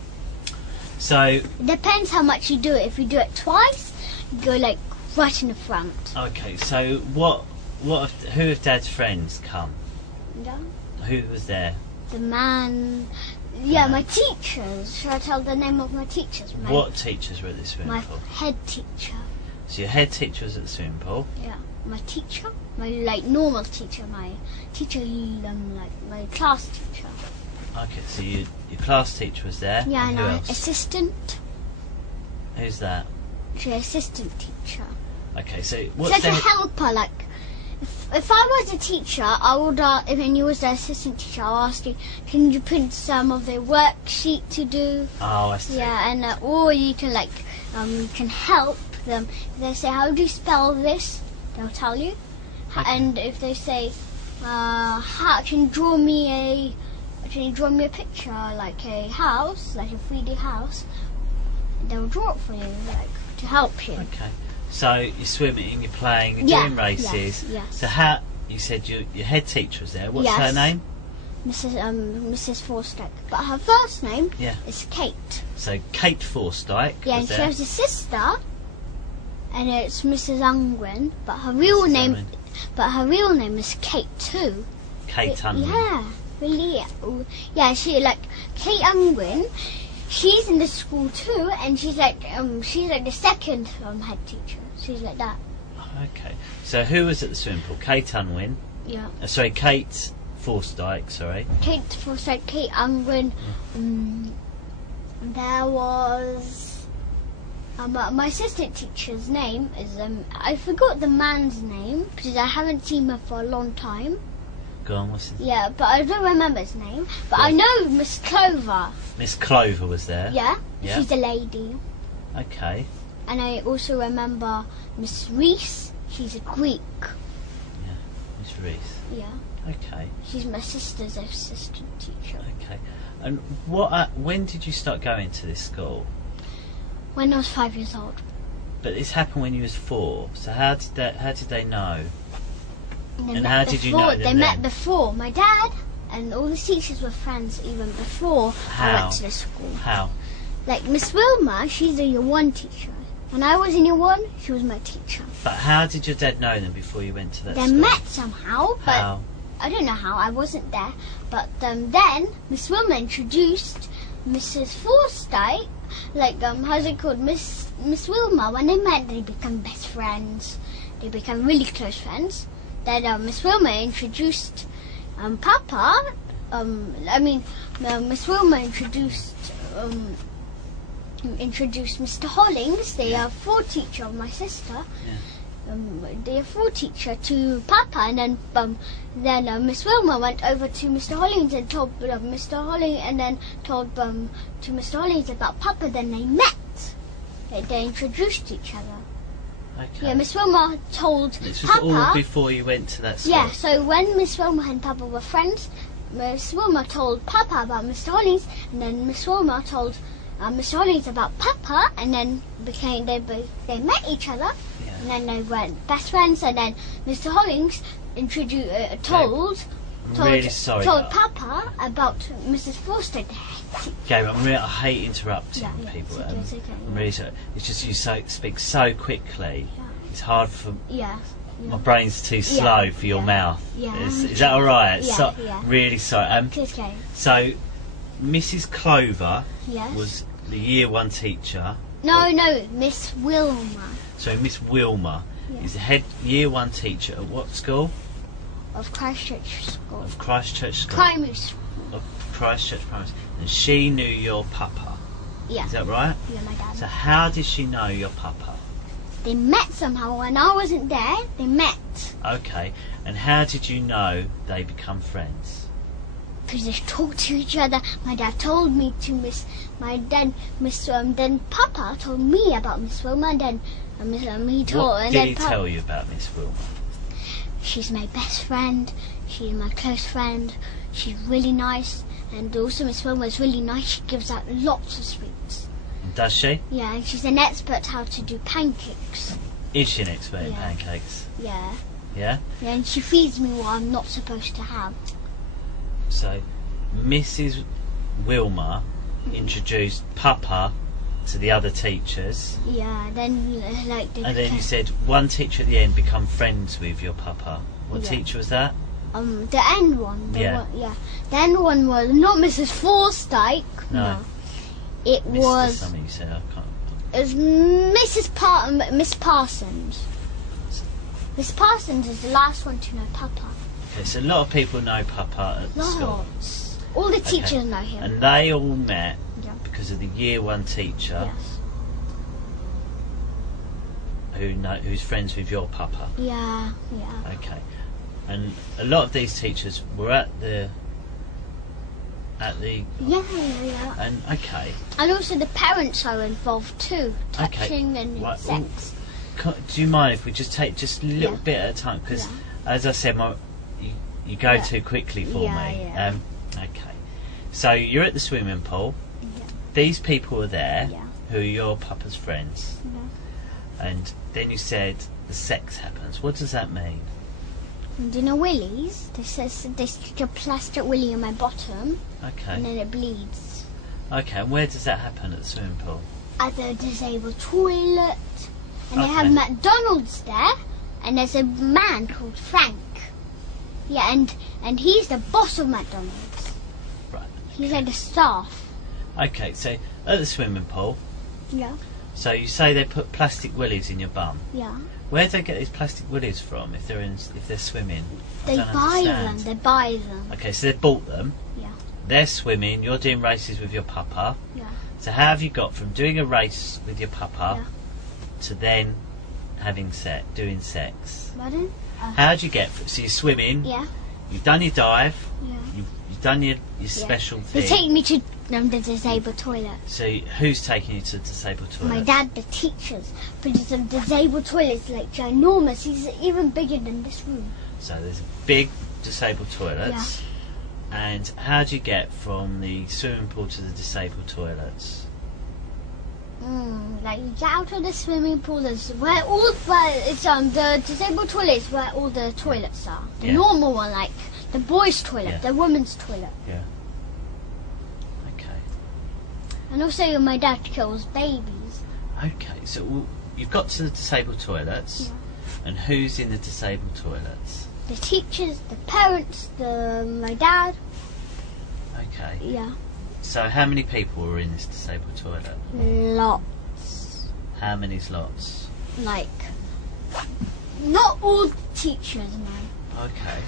So. It depends how much you do it. If you do it twice, you go like right in the front. Okay, so who of Dad's friends come? Yeah. Who was there? The man. Yeah, my teachers. Should I tell the name of my teachers? What teachers were at the swimming My pool? head teacher. So your head teacher was at the swimming pool? Yeah. My teacher. My normal teacher. My teacher, my class teacher. Okay, so your class teacher was there? Yeah, and and who my else? assistant. Who's that? She's assistant teacher. Okay, so It's what's like a the... helper, like if I was a teacher, I would if you was the assistant teacher, I'll ask you, can you print some of the worksheet to do? Oh, I see. Yeah, and or you can you can help them. If they say, how do you spell this? They'll tell you. Okay. And if they say, how can you draw me a picture, like a house, like a 3D house? They'll draw it for you, to help you. Okay. So you're swimming, you're playing, you're doing races. Yes. So how... You said your head teacher was there. What's Yes. her name? Mrs. Forstyke. But her first name is Kate. So Kate Forstyke Yeah, and was she there. has a sister, and it's Mrs. Unwin. But her real name is Kate too. Kate Unwin. Yeah, really. Yeah, Kate Unwin. She's in the school too, and she's like the second head teacher. She's like that. Okay. So who was at the swimming pool? Kate Unwin. Yeah. Kate Forstyke. Sorry. Kate Forsyth, Kate Unwin. There was my assistant teacher's name is I forgot the man's name because I haven't seen him for a long time. Go on. What's his... Yeah, but I don't remember his name. But I know Miss Clover. Miss Clover was there. Yeah. Yeah. She's a lady. Okay. And I also remember Miss Reese. She's a Greek. Yeah. Miss Reese. Yeah. Okay. She's my sister's assistant teacher. Okay. And when did you start going to this school? When I was 5 years old. But this happened when you was 4. So how did they know? And how did you know them They met then? before. My dad and all the teachers were friends even before I went to the school. How? Like Miss Wilma, she's a year 1 teacher. When I was in year 1, she was my teacher. But how did your dad know them before you went to that They school? met somehow, but How? I don't know how. I wasn't there. But then Miss Wilma introduced Mrs. Forsyth. How's it called? Miss Wilma. When they met, they become best friends. They become really close friends. Then Miss Wilma introduced Papa. Miss Wilma introduced Mr. Hollings, the four teacher of my sister. Yeah. The four teacher to Papa, and then Miss Wilma went over to Mr. Hollings and told Mr. Hollings, and then told to Mr. Hollings about Papa. Then they met. They introduced each other. Okay. Yeah, Miss Wilma told This was Papa. all before you went to that school? Yeah, so when Miss Wilma and Papa were friends, Miss Wilma told Papa about Mr. Hollings, and then Miss Wilma told Mr. Hollings about Papa, and then they met each other, Yeah. and then they went best friends, and then Mr. Hollings told really sorry. told Papa about Mrs. Forster. Gabriel, I hate interrupting people. It's okay. I'm really sorry. It's just you speak so quickly. Yeah. It's hard for... Yeah. My brain's too slow for your mouth. Yeah. Is that all right? Yeah, So, yeah. really sorry. It's okay. So, Mrs. Clover Yes. was the year 1 teacher. No, Miss Wilma. So Miss Wilma is the head year 1 teacher at what school? Of Christchurch School. Of Christchurch School. Primary school. Of Christchurch Primary School. And she knew your papa. Yeah. Is that right? Yeah, my dad. So how did she know your papa? They met somehow. When I wasn't there, they met. Okay. And how did you know they become friends? Because they talked to each other. My dad told me to Miss Wilma. Then Papa told me about Miss Wilma. And then Miss Wilma he told. What and did then he tell you about Miss Wilma? She's my best friend. She's my close friend. She's really nice. And also Miss Wilma is really nice. She gives out lots of sweets. Does she? Yeah, and she's an expert how to do pancakes. Is she an expert in pancakes? Yeah. Yeah? Yeah, and she feeds me what I'm not supposed to have. So, Mrs. Wilma introduced Papa to the other teachers. Yeah, then And then you said one teacher at the end become friends with your Papa. What teacher was that? The end one. Yeah. The end one was not Mrs. Forsyth. No. It was. Something you said. I can't. It was Miss Parsons. Miss Parsons is the last one to know Papa. Okay, so a lot of people know Papa at the school. Lots. All the teachers know him. And they all met Yeah. because of the year 1 teacher Yes. who's friends with your Papa. Yeah. Okay. And a lot of these teachers were at the Yeah. and okay. And also the parents are involved too, touching and Right, sex. Do you mind if we just take just a little bit at a time? Because, as I said, you go too quickly for me. Yeah. Okay. So you're at the swimming pool. Yeah. These people are there Yeah. who are your Papa's friends. Yeah. And then you said the sex happens. What does that mean? And you know willies? They stick a plastic willy in my bottom, Okay. and then it bleeds. Okay, and where does that happen at the swimming pool? At the disabled toilet, and they have Okay. McDonald's there, and there's a man called Frank. Yeah, and he's the boss of McDonald's. Right. He's like the staff. Okay, so at the swimming pool, Yeah. so you say they put plastic willies in your bum. Yeah. Where do they get these plastic willies from if they're swimming? They buy them. They buy them. Okay, so they bought them. Yeah. They're swimming. You're doing races with your Papa. Yeah. So how have you got from doing a race with your Papa to then doing sex? Pardon? How do you get so you're swimming? Yeah. You've done your dive. Yeah. You've done your special They thing. take me to the disabled toilet. So who's taking you to the disabled toilet? My dad, the teachers. But the disabled toilet is like ginormous. He's even bigger than this room. So there's a big disabled toilets. And how do you get from the swimming pool to the disabled toilets? Like you get out of the swimming pool. There's the disabled toilet is where all the toilets are. The normal one, like the boys' toilet, the women's toilet. Yeah. Okay. And also my dad kills babies. Okay, so you've got to the disabled toilets, and who's in the disabled toilets? The teachers, the parents, my dad. Okay. Yeah. So how many people were in this disabled toilet? Lots. How many's lots? Like, not all teachers, no. Okay.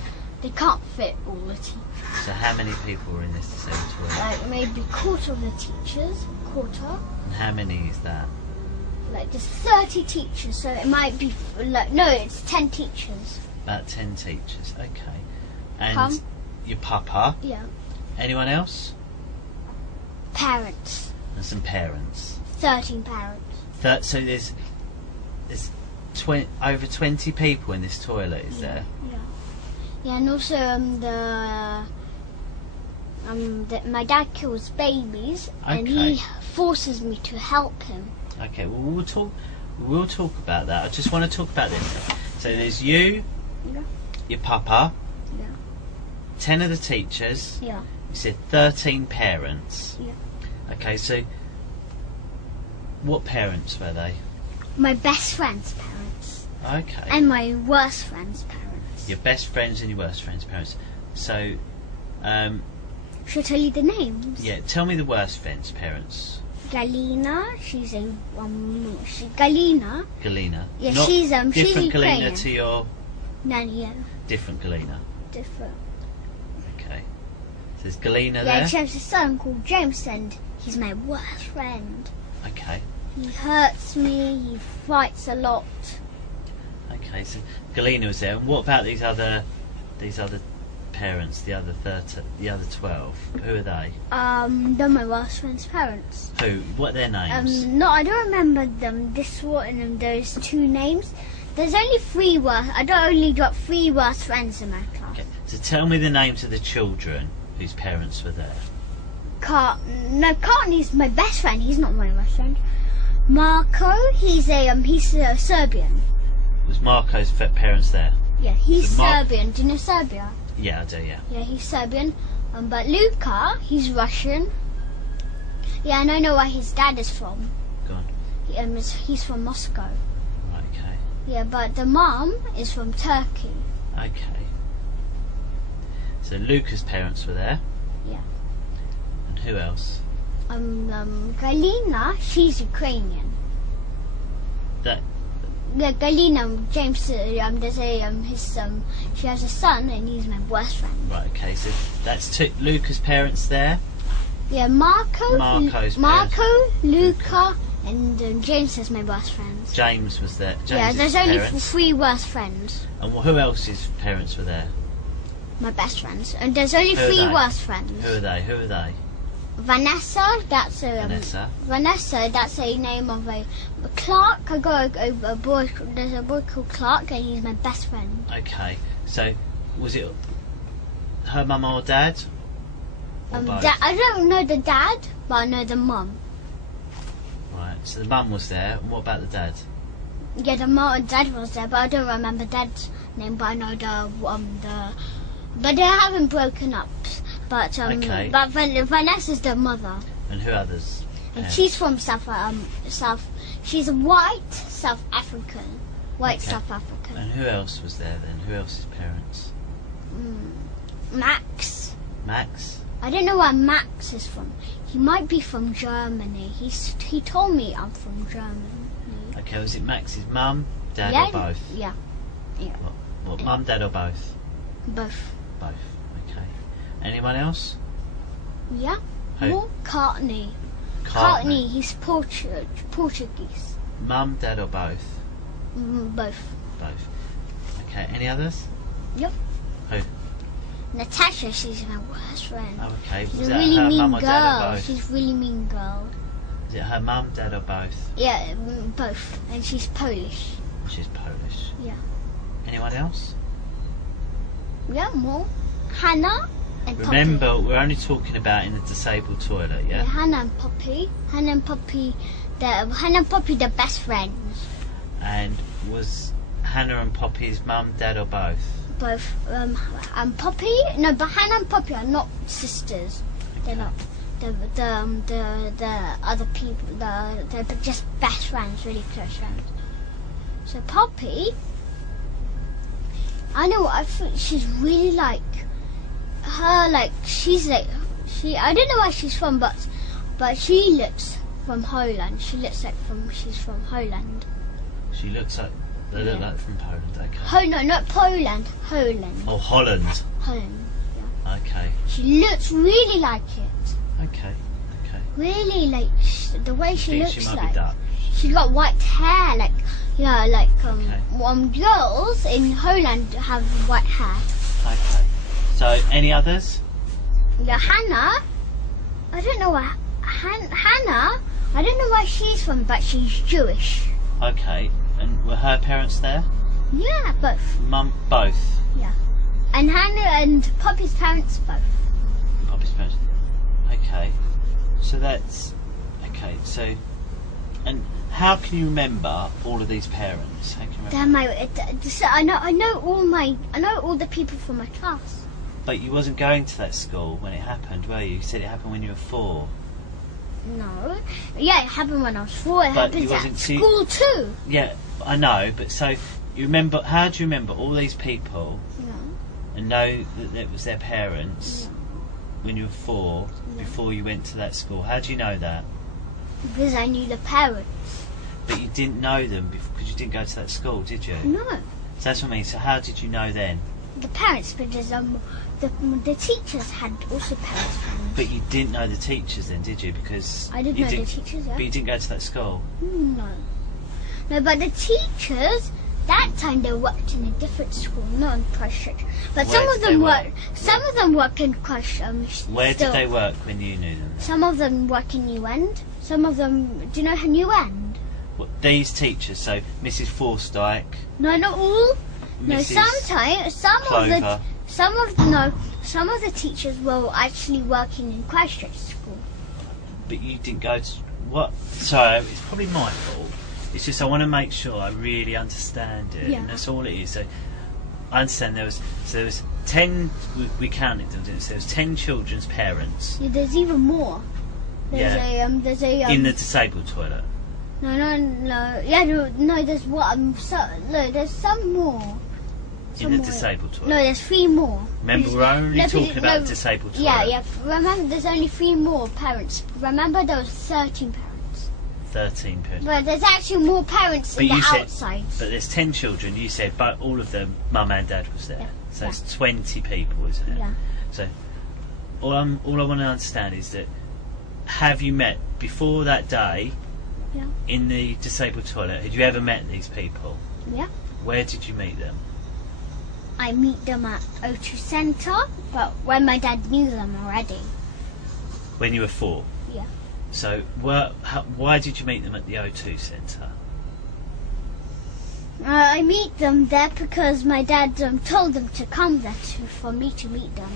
They can't fit all the teachers. So how many people were in this disabled toilet? Like maybe quarter of the teachers, quarter. And how many is that? Like there's 30 teachers, so it might be it's 10 teachers. About 10 teachers. Okay. And Come. your Papa? Yeah. Anyone else? Parents. And some parents. 13 parents. So there's over 20 people in this toilet, is there? Yeah. Yeah, and also my dad kills babies, and he forces me to help him. Okay, well we'll talk about that. I just want to talk about this. So there's you, your Papa, 10 of the teachers. Yeah. You said 13 parents. Yeah. Okay, so what parents were they? My best friend's parents. Okay. And my worst friend's parents. Your best friends and your worst friends' parents. So, Should I tell you the names? Yeah, tell me the worst friends, parents. Galina, she's Galina. Galina. Yeah, Not she's different Ukrainian. Galina to your... Nanny, yeah. Different Galina. Different. Okay. So there's Galina there? Yeah, she has a son called James and he's my worst friend. Okay. He hurts me, he fights a lot. Okay, so Galina was there. And what about these other parents, the other 12? Who are they? They're my worst friend's parents. Who? What are their names? No, I don't remember them. This one and those two names. There's only three worst. I only got three worst friends in my class. Okay. So tell me the names of the children whose parents were there. Cartney's my best friend. He's not my best friend. Marco, he's Serbian. Was Marco's parents there? Yeah, he's So Serbian. Do you know Serbia? Yeah, I do, yeah. Yeah, he's Serbian. But Luca, he's Russian. Yeah, and I know where his dad is from. Go on. He's from Moscow. Right, okay. Yeah, but the mum is from Turkey. Okay. So Luca's parents were there. Yeah. And who else? Galina, she's Ukrainian. That. Yeah, Galina, James, she has a son and he's my worst friend. Right, okay, so that's Luca's parents there. Yeah, Marco, Luca, and James is my worst friends. James was there. Yeah, there's only three worst friends. And who else's parents were there? My best friends. And there's only three worst friends. Who are they? Vanessa, that's a name of a Clark. I got a boy. There's a boy called Clark, and he's my best friend. Okay, so was it her mum or dad? Or both? I don't know the dad, but I know the mum. Right. So the mum was there. And what about the dad? Yeah, the mum and dad was there, but I don't remember dad's name. But I know but they haven't broken up. But okay. But Vanessa's the mother. And who others? And she's from South. She's white South African. Okay. South African. And who else was there then? Who else's parents? Max. Max? I don't know where Max is from. He might be from Germany. He told me I'm from Germany. Okay, was it Max's mum, dad, or both? Yeah. Yeah. What mum, dad, or both? Both. Both. Okay. Anyone else? Yeah. Who? More Cartney. Cartney, he's Portuguese. Mum, dad, or both? Both. Both. Okay. Any others? Yep. Who? Natasha, she's my worst friend. Oh, okay. She's Was a that really her mean mum or dad, or girl. both? She's a really mean girl. Is it her mum, dad, or both? Yeah, both. And she's Polish. She's Polish. Yeah. Anyone else? Yeah, more. Hannah and Remember, Poppy. we're only talking about in the disabled toilet, yeah? Yeah, Hannah and Poppy. Hannah and Poppy, the best friends. And was Hannah and Poppy's mum, dad, or both? Both. And Poppy, no, but Hannah and Poppy are not sisters. They're not. The other people. They're just best friends, really close friends. So Poppy, I know. I think she's really like her. Like she's like I don't know where she's from, but she looks from Holland. She looks like she's from Holland. She looks like they look like from Poland. Okay. No, not Poland. Holland. Oh, Holland. Holland. Yeah. Okay. She looks really like it. Okay. Really like the way she looks she might like. be Dutch. She's got white hair, like like Okay. girls in Holland have white hair. Okay. So, any others? Yeah, Hannah. I don't know where Hannah. I don't know where she's from, but she's Jewish. Okay. And were her parents there? Yeah, both. Mum, both. Yeah. And Hannah and Poppy's parents both. Poppy's parents. Okay. So that's okay. So, and how can you remember all of these parents? How can you remember? I know all the people from my class. But you wasn't going to that school when it happened, were you? You said it happened when you were 4. No. Yeah, it happened when I was 4. It happens at school too. Yeah, I know. But so you remember? How do you remember all these people? Yeah. And know that it was their parents? Yeah. when you were 4 before you went to that school. How do you know that? Because I knew the parents. But you didn't know them because you didn't go to that school, did you? No. So that's what I mean. So how did you know then? The parents, because the teachers had also parents. But you didn't know the teachers then, did you? Because I didn't know the teachers, yeah. But you didn't go to that school? No. No, but the teachers, that time they worked in a different school, not in Christchurch. But some of them work in Christchurch. Where did they work when you knew them? Some of them work in New End. Some of them, do you know New End? What, these teachers, so Mrs. Forsyke? No, not all. No, Mrs. sometimes Clover. some of the teachers were actually working in Christchurch school. But you didn't go to what? Sorry, it's probably my fault. It's just I want to make sure I really understand it, and that's all it is. So I understand there was 10. We counted them. Didn't we? So there was 10 children's parents. Yeah, there's even more. There's a in the disabled toilet. No. Yeah, no. There's what? There's some more. In the disabled toilet. No, there's 3 more. Remember, we're only talking about the disabled toilet. Yeah. Remember, there's only 3 more parents. Remember, there was 13 parents. 13 parents. But there's actually more parents in the outside. But there's 10 children. You said, but all of them, mum and dad was there. Yeah. So it's 20 people, isn't it? Yeah. So all I want to understand is that have you met before that day? Yeah. In the disabled toilet, had you ever met these people? Yeah. Where did you meet them? I meet them at O2 Centre, but when my dad knew them already. When you were 4? Yeah. So why did you meet them at the O2 Centre? I meet them there because my dad told them to come there for me to meet them.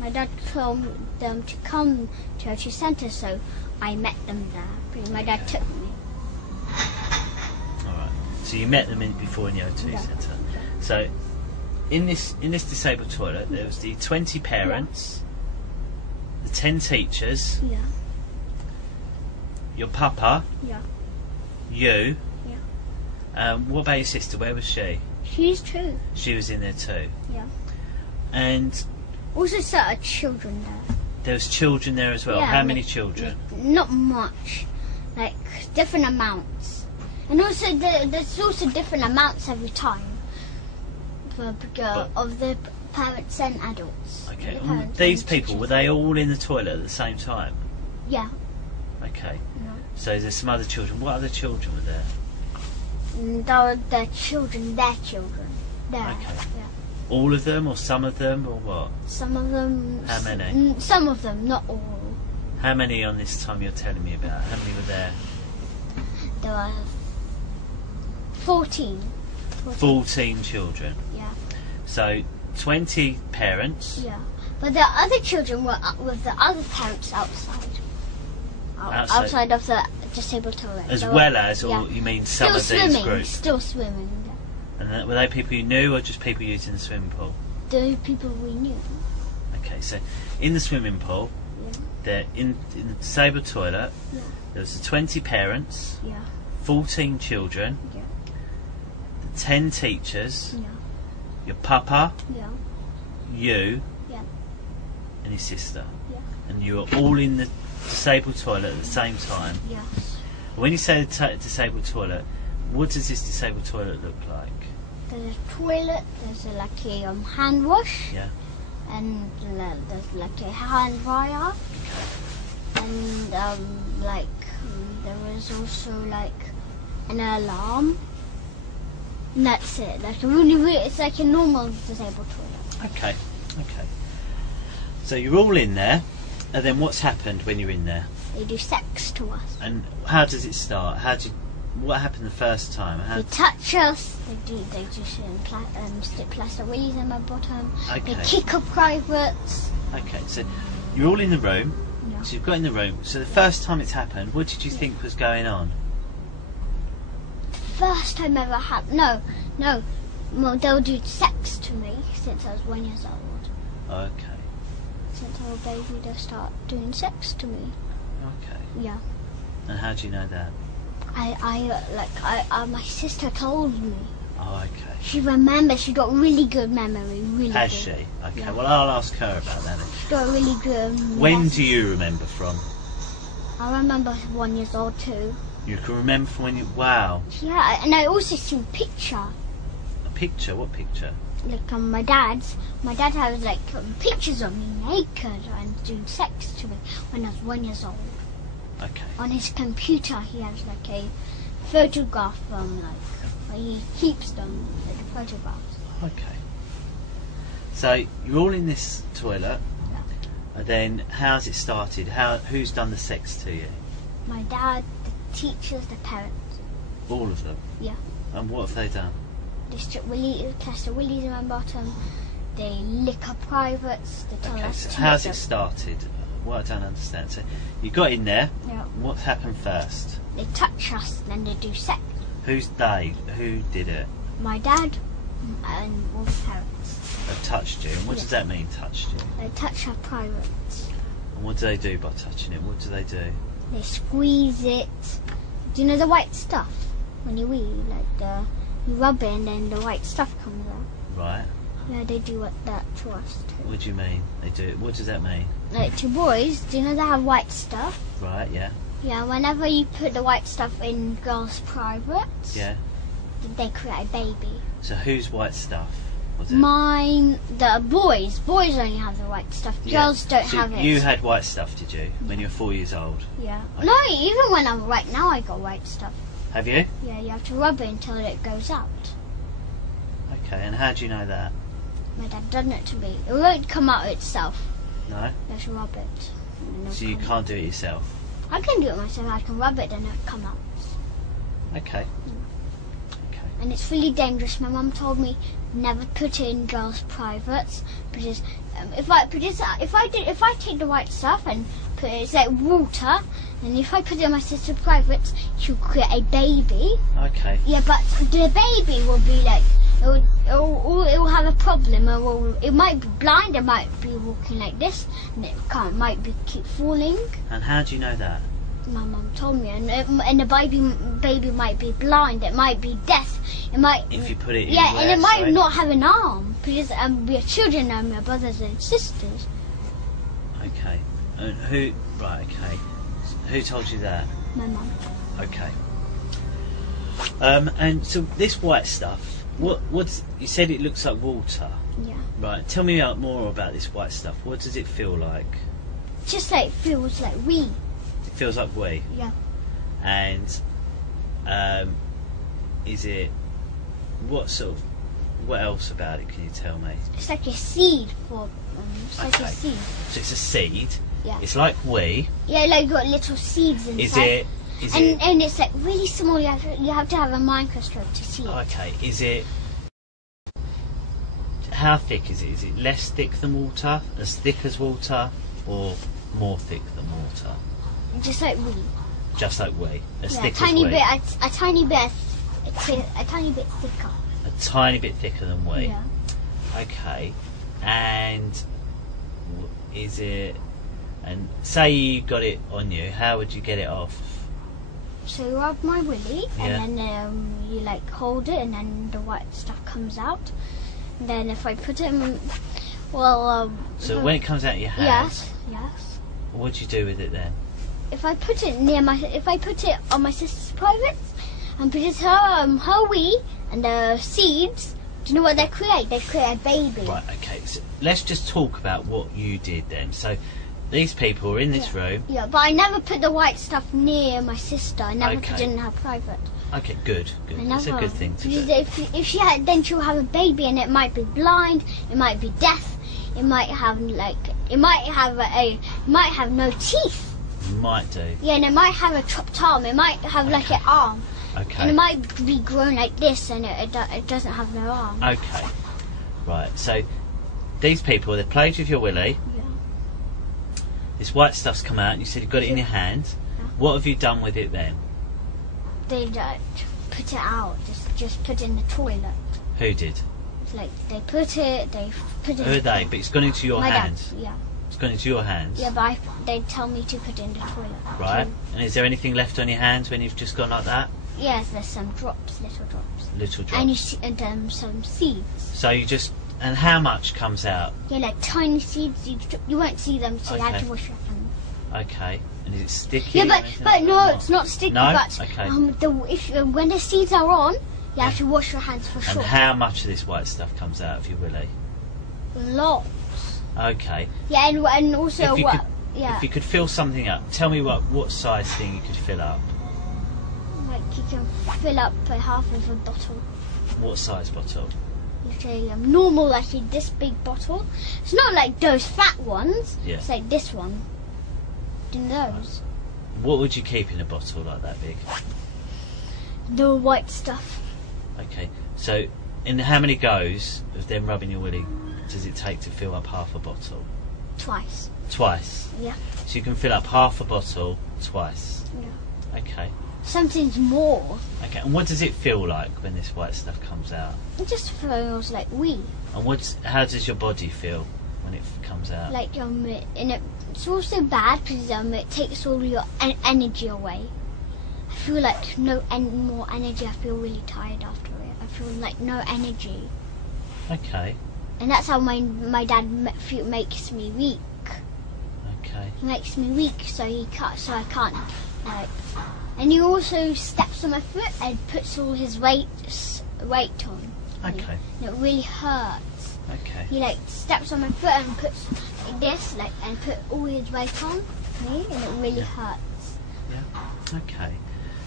My dad told them to come to O2 Centre, so I met them there. My dad took me. Alright. So you met them before in the O2 Centre. So in this disabled toilet there was the 20 parents, the 10 teachers, your papa, you. What about your sister? Where was she? She's 2. She was in there too. Yeah. And also certain children there. There was children there as well. Yeah, how many children? Not much. Like different amounts. And also there's also different amounts every time of the parents and adults. Okay. And these people, were they all in the toilet at the same time? Yeah. Okay. No. So there's some other children. What other children were there? Their children. There. Okay. Yeah. All of them, or some of them, or what? Some of them. How many? Some of them, not all. How many on this time you're telling me about? How many were there? There were 14. 14 children. Yeah. So 20 parents. Yeah. But the other children were with the other parents outside. Outside of the disabled toilet. As well as, or you mean some of these groups? Still swimming. And were they people you knew, or just people using the swimming pool? The people we knew. Okay, so in the swimming pool, they're in the disabled toilet. Yeah. There was the 20 parents. Yeah. 14 children. Yeah. The 10 teachers. Yeah. Your papa. Yeah. You. Yeah. And your sister. Yeah. And you were all in the disabled toilet at the same time. Yes. When you say the disabled toilet, what does this disabled toilet look like? There's a toilet, there's like a hand wash. Yeah. And there's like a hand dryer. Okay. And there is also like an alarm. And that's it. Like it's like a normal disabled toilet. Okay. Okay. So you're all in there, and then what's happened when you're in there? They do sex to us. And how does it start? What happened the first time? They touch us. They just stick plaster willies in my bottom. Okay. They kick up privates. Okay, so you're all in the room. Yeah. So you've got in the room. So the first time it's happened, what did you think was going on? First time ever happened. No. Well, they'll do sex to me since I was 1 year old. Okay. Since I was a baby, they'll start doing sex to me. Okay. Yeah. And how do you know that? My sister told me. Oh, okay. She remembers. She got really good memory. Really Has good. she? Okay, Yeah. well, I'll ask her about that then. She got really good. When do you remember from? I remember 1 year old too. You can remember from when you... Wow. Yeah, and I also see a picture. A picture? What picture? Like my dad's. My dad has like pictures of me naked and doing sex to me when I was 1 year old. Okay. On his computer, he has like a photograph where he keeps them, like the photographs. Okay. So you're all in this toilet, Yeah. and then how's it started? Who's done the sex to you? My dad, the teachers, the parents. All of them. Yeah. And what have they done? They strip test the willies in my bottom. They lick our privates. They tell Okay. us So to how's lick it started? What I don't understand. So you got in there. them. Yeah. What happened first? They touch us, and then they do sex. Who's they? Who did it? My dad and all the parents. They touched you. And what Yeah. does that mean, touched you? They touch our privates. And what do they do by touching it? What do they do? They squeeze it. Do you know the white stuff? When you wee, you rub it and then the white stuff comes out. Right. Yeah, they do that to us too. What do you mean? They do it. What does that mean? Like to boys, do you know they have white stuff? Right, yeah. Yeah, whenever you put the white stuff in girls' privates, Yeah. they create a baby. So whose white stuff was it? Mine, the boys only have the white stuff. Yeah. Girls don't So have it. you had white stuff, did you, when you were 4 years old? Yeah. Okay. No, even when I'm right now, I got white stuff. Have you? Yeah, you have to rub it until it goes out. Okay, and how do you know that? My dad done it to me. It won't come out itself. No? You have to rub it. and then it'll So you come can't do it yourself? out. I can do it myself. I can rub it and it'll come out. Okay. Okay. And it's really dangerous. My mum told me never put it in girls' privates because if I take the white stuff and put it, it's like water, and if I put it in my sister's privates, she'll create a baby. Okay. Yeah, but the baby will be like it will have a problem. It might be blind. It might be walking like this, and might keep falling. And how do you know that? My mum told me, and the baby might be blind. It might be deaf. It might. If you put it in Yeah, where, and it might sorry? not have an arm because we are children and we're brothers and sisters. Okay. And who... Right, okay. Who told you that? My mum. Okay. And so this white stuff, what's... You said it looks like water. Yeah. Right, tell me more about this white stuff. What does it feel like? Just like feels like wee. It feels like wee. Yeah. And is it... What else about it can you tell me? It's like a seed it's like a Okay. seed. So it's a seed. Yeah. It's like wee. Yeah, like got little seeds inside. Is it... And it's like really small. You have to have a microscope to see it. Okay, is it... How thick is it? Is it less thick than water? As thick as water? Or more thick than water? Just like wee. Just like wee. As Yeah, thick a tiny as wee. bit. A tiny bit thicker. A tiny bit thicker than wee. Yeah. Okay. And is it... And say you got it on you, how would you get it off? So you rub my willy, Yeah. and then you like hold it, and then the white stuff comes out. And then if I put it in, So when it comes out of your hand, yes. what do you do with it then? If I put it on my sister's private, and put it her wee and the seeds, do you know what they create? They create a baby. Right, okay, so let's just talk about what you did then. So these people are in this room. Yeah, but I never put the white stuff near my sister. I never put Okay. it in her private. Okay, good. That's a good thing to do. Because if she had, then she'll have a baby, and it might be blind, it might be deaf, it might have no teeth. Might do. Yeah, and it might have a chopped arm. It might have like an arm, Okay. and it might be grown like this, and it doesn't have no arm. Okay. Right, so these people, they've played with your willy. Yeah. This white stuff's come out, and you said you've got it in your hand. Yeah. What have you done with it then? They put it out. Just put it in the toilet. Who did? It's like they put it. Who are they? But it's gone into your My hand. dad. Yeah. It's gone into your hands. Yeah, but they tell me to put it in the toilet. Right. And is there anything left on your hands when you've just gone like that? Yes, there's some drops, little drops. Little drops. And you see, some seeds. So you just, and how much comes out? Yeah, like tiny seeds. You won't see them, so you have Okay. to wash your hands. Okay. And is it sticky? Yeah, or but anything but like no, that? it's not sticky. No? But Okay. when the seeds are on, you have to wash your hands for And sure. how much of this white stuff comes out of your willy? Lots. Okay. Yeah, and also If you what? could- Yeah, If you could fill something up, tell me what size thing you could fill up. like you can fill up half of a bottle. What size bottle? You say normal, like this big bottle. It's not like those fat ones. Yeah. It's like this one. In those, What would you keep in a bottle like that big? the white stuff. Okay. So, in how many goes of them rubbing your willy does it take to fill up half a bottle? Twice. Twice. Yeah. So you can fill up half a bottle twice. Yeah. Okay. Something's more. Okay. And what does it feel like when this white stuff comes out? It just feels like wee. And how does your body feel when it comes out? Like and it's also bad because it takes all your energy away. I feel like no more energy. I feel really tired after it. I feel like no energy, Okay. and that's how my dad makes me weak. Okay. He makes me weak, so I can't. Like, and he also steps on my foot and puts all his weight on. Okay. And it really hurts. Okay. He like steps on my foot and puts like this, like, and put all his weight on me, and it really hurts. Yeah. Okay.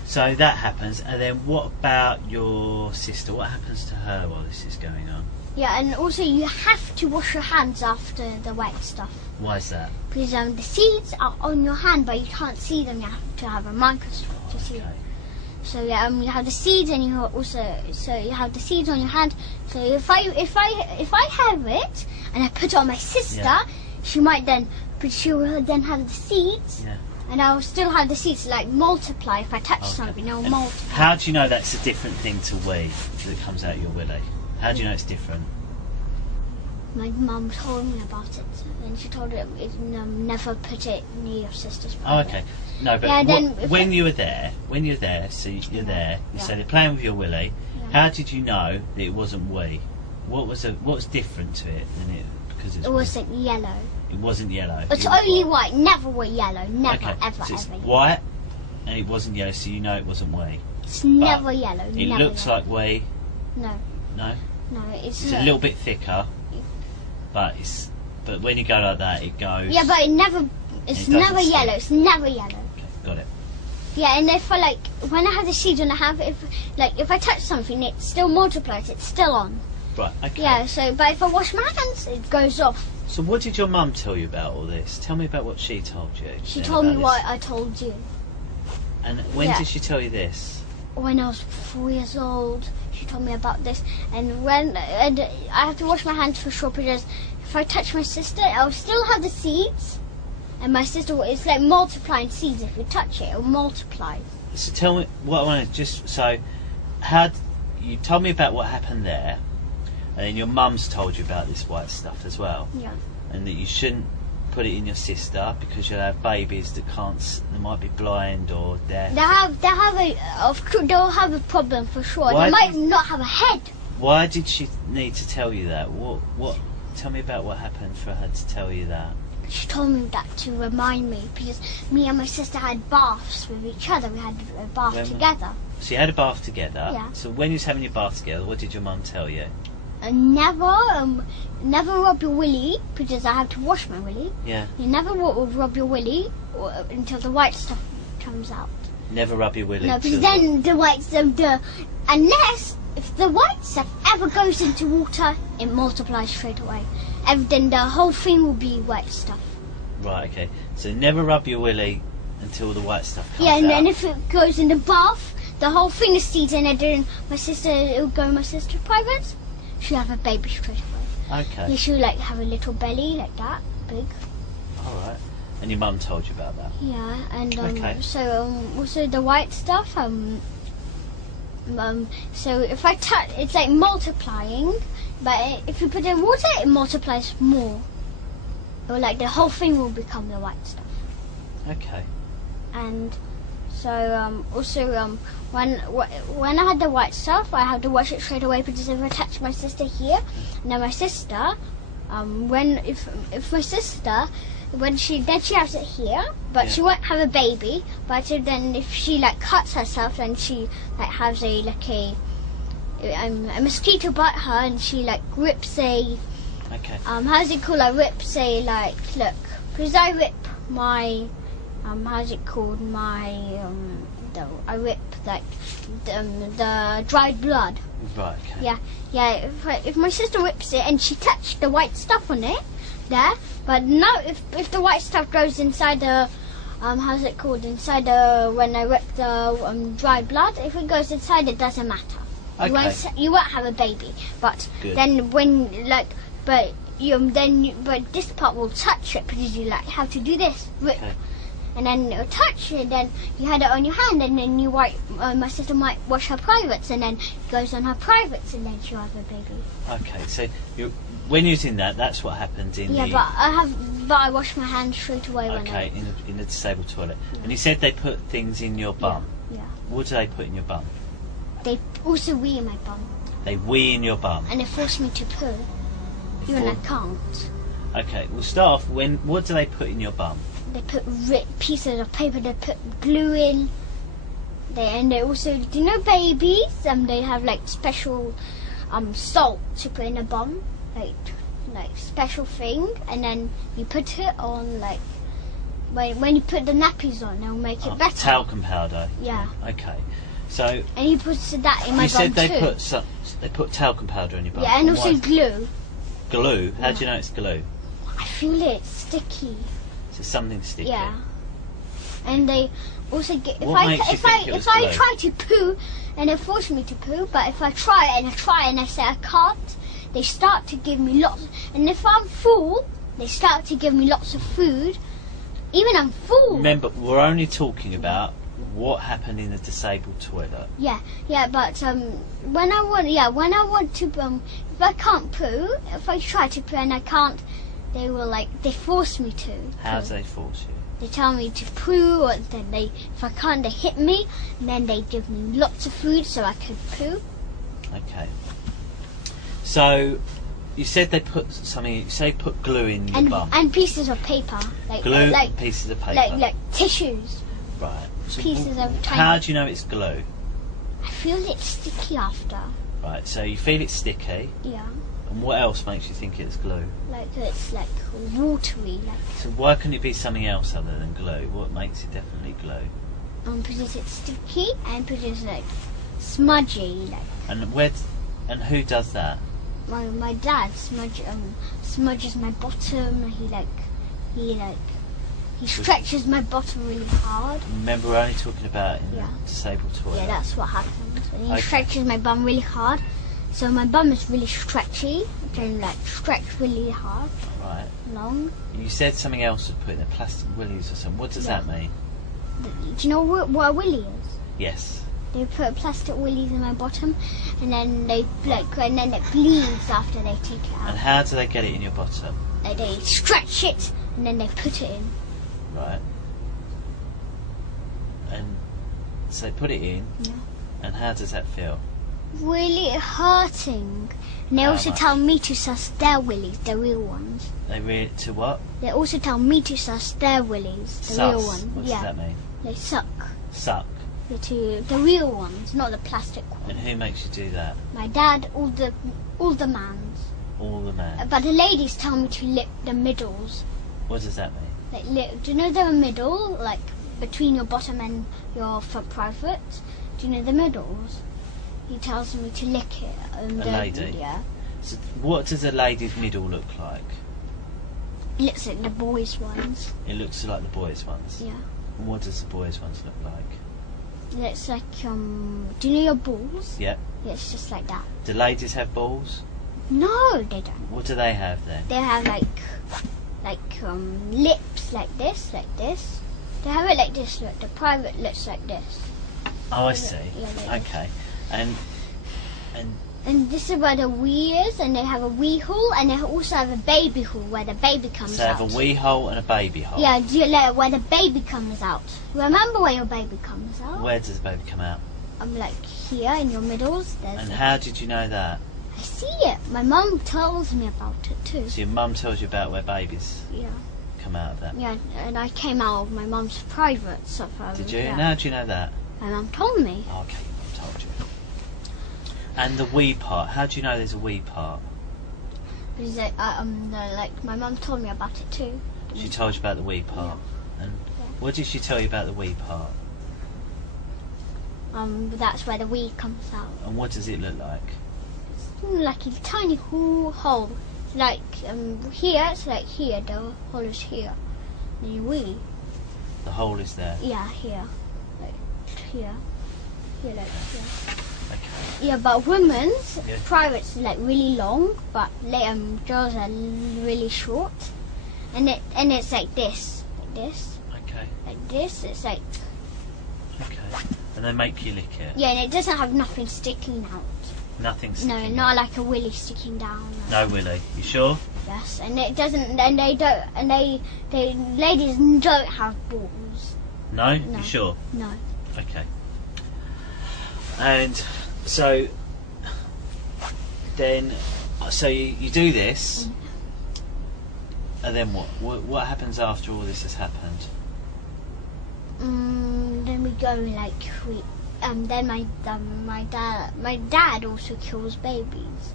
So that happens, and then what about your sister? What happens to her while this is going on? Yeah, and also you have to wash your hands after the wet stuff. Why is that? Because the seeds are on your hand, but you can't see them. You have to have a microscope to see them. So yeah, you have the seeds, and you have the seeds on your hand. So if I have it and I put it on my sister, she will then have the seeds, and I will still have the seeds like multiply. If I touch something, it will multiply. How do you know that's a different thing to wee that comes out your willy? How do you know it's different? My mum told me about it, and she told her never put it near your sister's private. Oh, okay. No, but when you're there, so you're there, you say they're playing with your willy. How did you know that it wasn't wee? What's different to it than it? Because it wasn't yellow. It wasn't yellow. It's only white. Never yellow. Never, ever, so it's ever. white, and it wasn't yellow, so you know it wasn't wee. It's never yellow. It never looks yellow. like wee. No. No. No, it's a little bit thicker, but when you go like that, it goes. Yeah, but it's never yellow. It's never yellow. Okay, got it. Yeah, and if when I have the seeds on, if I touch something, it still multiplies. It's still on. Right. Okay. Yeah. So, but if I wash my hands, it goes off. So, what did your mum tell you about all this? Tell me about what she told you. She told me what I told you. And when did she tell you this? When I was 4 years old, she told me about this, and I have to wash my hands for sure, because if I touch my sister, I'll still have the seeds, and my sister, it's like multiplying seeds. If you touch it, it'll multiply. So tell me what I want to you told me about what happened there, and then your mum's told you about this white stuff as well. Yeah. And that you shouldn't put it in your sister because you'll have babies that they might be blind or deaf. They'll have a problem for sure. They might not have a head. Why did she need to tell you that? What? Tell me about what happened for her to tell you that. She told me that to remind me, because me and my sister had baths with each other. We had a bath together. So you had a bath together. Yeah. So when you was having your bath together, what did your mum tell you? Never rub your willy, because I have to wash my willy. Yeah. You never rub your willy until the white stuff comes out. Never rub your willy. No, because then the white stuff, unless if the white stuff ever goes into water, it multiplies straight away. Then the whole thing will be white stuff. Right. Okay. So never rub your willy until the white stuff comes out. Yeah, and then if it goes in the bath, the whole thing is seeds, and then it'll go in my sister's private. She'll have a baby straight away. Okay. Yeah, she'll have a little belly like that, big. All right. And your mum told you about that. Yeah, and okay. So also the white stuff. So if I touch, it's like multiplying, but if you put it in water, it multiplies more. or like the whole thing will become the white stuff. Okay. And so also when I had the white stuff, I had to wash it straight away because if I touch my sister here, now my sister, if my sister, when she has it here, but she won't have a baby. But then if she like cuts herself, then she like has a mosquito bite her, and she like rips a how's it called? I rips a like look, because I rip my how's it called? My I rip like the dried blood. Right. Okay. Yeah. If my sister rips it and she touched the white stuff on it, there. But no, if the white stuff goes inside the how's it called? Inside the when I rip the dried blood, if it goes inside, it doesn't matter. Okay. You won't have a baby. But Good. then when like but this part will touch it because you like have to do this rip. Okay. And then it'll touch it, then you had it on your hand, and then you wipe. My sister might wash her privates, and then it goes on her privates, and then she'll have a baby. Okay, so when using that's what happens in the... Yeah, but I wash my hands straight away when I... Okay, in the disabled toilet. Yeah. And you said they put things in your bum. Yeah. What do they put in your bum? They also wee in my bum. They wee in your bum? And they force me to poo, even I can't. Okay, we'll start off, what do they put in your bum? They put pieces of paper, they put glue in. They also, do you know babies? They have like special salt to put in a bum, like special thing, and then you put it on like when you put the nappies on, they'll make it better. Talcum powder. Yeah. Okay. So. And you put that in my bum too. You said they put talcum powder in your bum. Yeah, and also glue. Glue? How do you know it's glue? I feel it's sticky. So something sticky. Yeah. And they also get if I try to poo and they force me to poo, but if I try and I say I can't, they start to give me lots. And if I'm full, they start to give me lots of food. Even I'm full. Remember, we're only talking about what happened in the disabled toilet. Yeah. But when I want to if I can't poo, if I try to poo and I can't, they force me to. How do they force you? They tell me to poo, or then if I can't, they hit me, and then they give me lots of food so I could poo. Okay. So, you said they put something. You say put glue in your bum. And pieces of paper. Glue, pieces of paper. Like tissues. Right. So pieces of tiny. How do you know it's glue? I feel it's sticky after. Right. So you feel it's sticky. Yeah. And what else makes you think it's glue? Like it's like watery. So why couldn't it be something else other than glue? What makes it definitely glue? Because it's sticky and because it's like smudgy. And who does that? My dad smudges my bottom. He stretches my bottom really hard. Remember, we're only talking about in the disabled toilet. Yeah, that's what happens. And he stretches my bum really hard. So my bum is really stretchy. It can stretch really hard. Right. Long. You said something else was put in the plastic willies or something. What does that mean? Do you know what a willy is? Yes. They put plastic willies in my bottom, and then and then it bleeds after they take it out. And how do they get it in your bottom? They stretch it, and then they put it in. Right. And so they put it in. Yeah. And how does that feel? Really hurting. And they also tell me to suss their willies, the real ones. To what? They also tell me to suss their willies, the real ones. What does that mean? They suck. Suck? The real ones, not the plastic ones. And who makes you do that? My dad, all the mans. All the mans? But the ladies tell me to lick the middles. What does that mean? Do you know the middle, like between your bottom and your front private? Do you know the middles? He tells me to lick it. A lady? Yeah. So what does a lady's middle look like? It looks like the boys' ones. It looks like the boys' ones? Yeah. And what does the boys' ones look like? It looks like, do you know your balls? Yep. Yeah, it's just like that. Do ladies have balls? No, they don't. What do they have then? They have lips like this. They have it like this, look. The private looks like this. Oh, I see. Yeah, okay. And And this is where the wee is, and they have a wee hole, and they also have a baby hole where the baby comes out. So they have a wee hole and a baby hole? Yeah, where the baby comes out. Remember where your baby comes out? Where does the baby come out? Like here in your middles. And how did you know that? I see it. My mum tells me about it too. So your mum tells you about where babies come out of that? Yeah, and I came out of my mum's private stuff. Did you? Yeah. And how do you know that? My mum told me. Oh, okay, your mum told you. And the wee part, how do you know there's a wee part? Because like my mum told me about it too. She told you about the wee part. Yeah. And what did she tell you about the wee part? That's where the wee comes out. And what does it look like? It's like a tiny hole. It's like here, it's like here, the hole is here. And the wee. The hole is there? Yeah, here. Like here. Here, like here. Okay. Yeah, but women's privates are like really long, but girls are really short. And it's like this. Like this. Okay. Like this, it's like... Okay. And they make you lick it? Yeah, and it doesn't have nothing sticking out. Nothing sticking out? No, not like a willy sticking down. No willy. You sure? Yes, and it doesn't, and they don't, and they ladies don't have balls. No? No. You sure? No. Okay. And so then, so you do this, and then what? What happens after all this has happened? Then we go like then my dad also kills babies.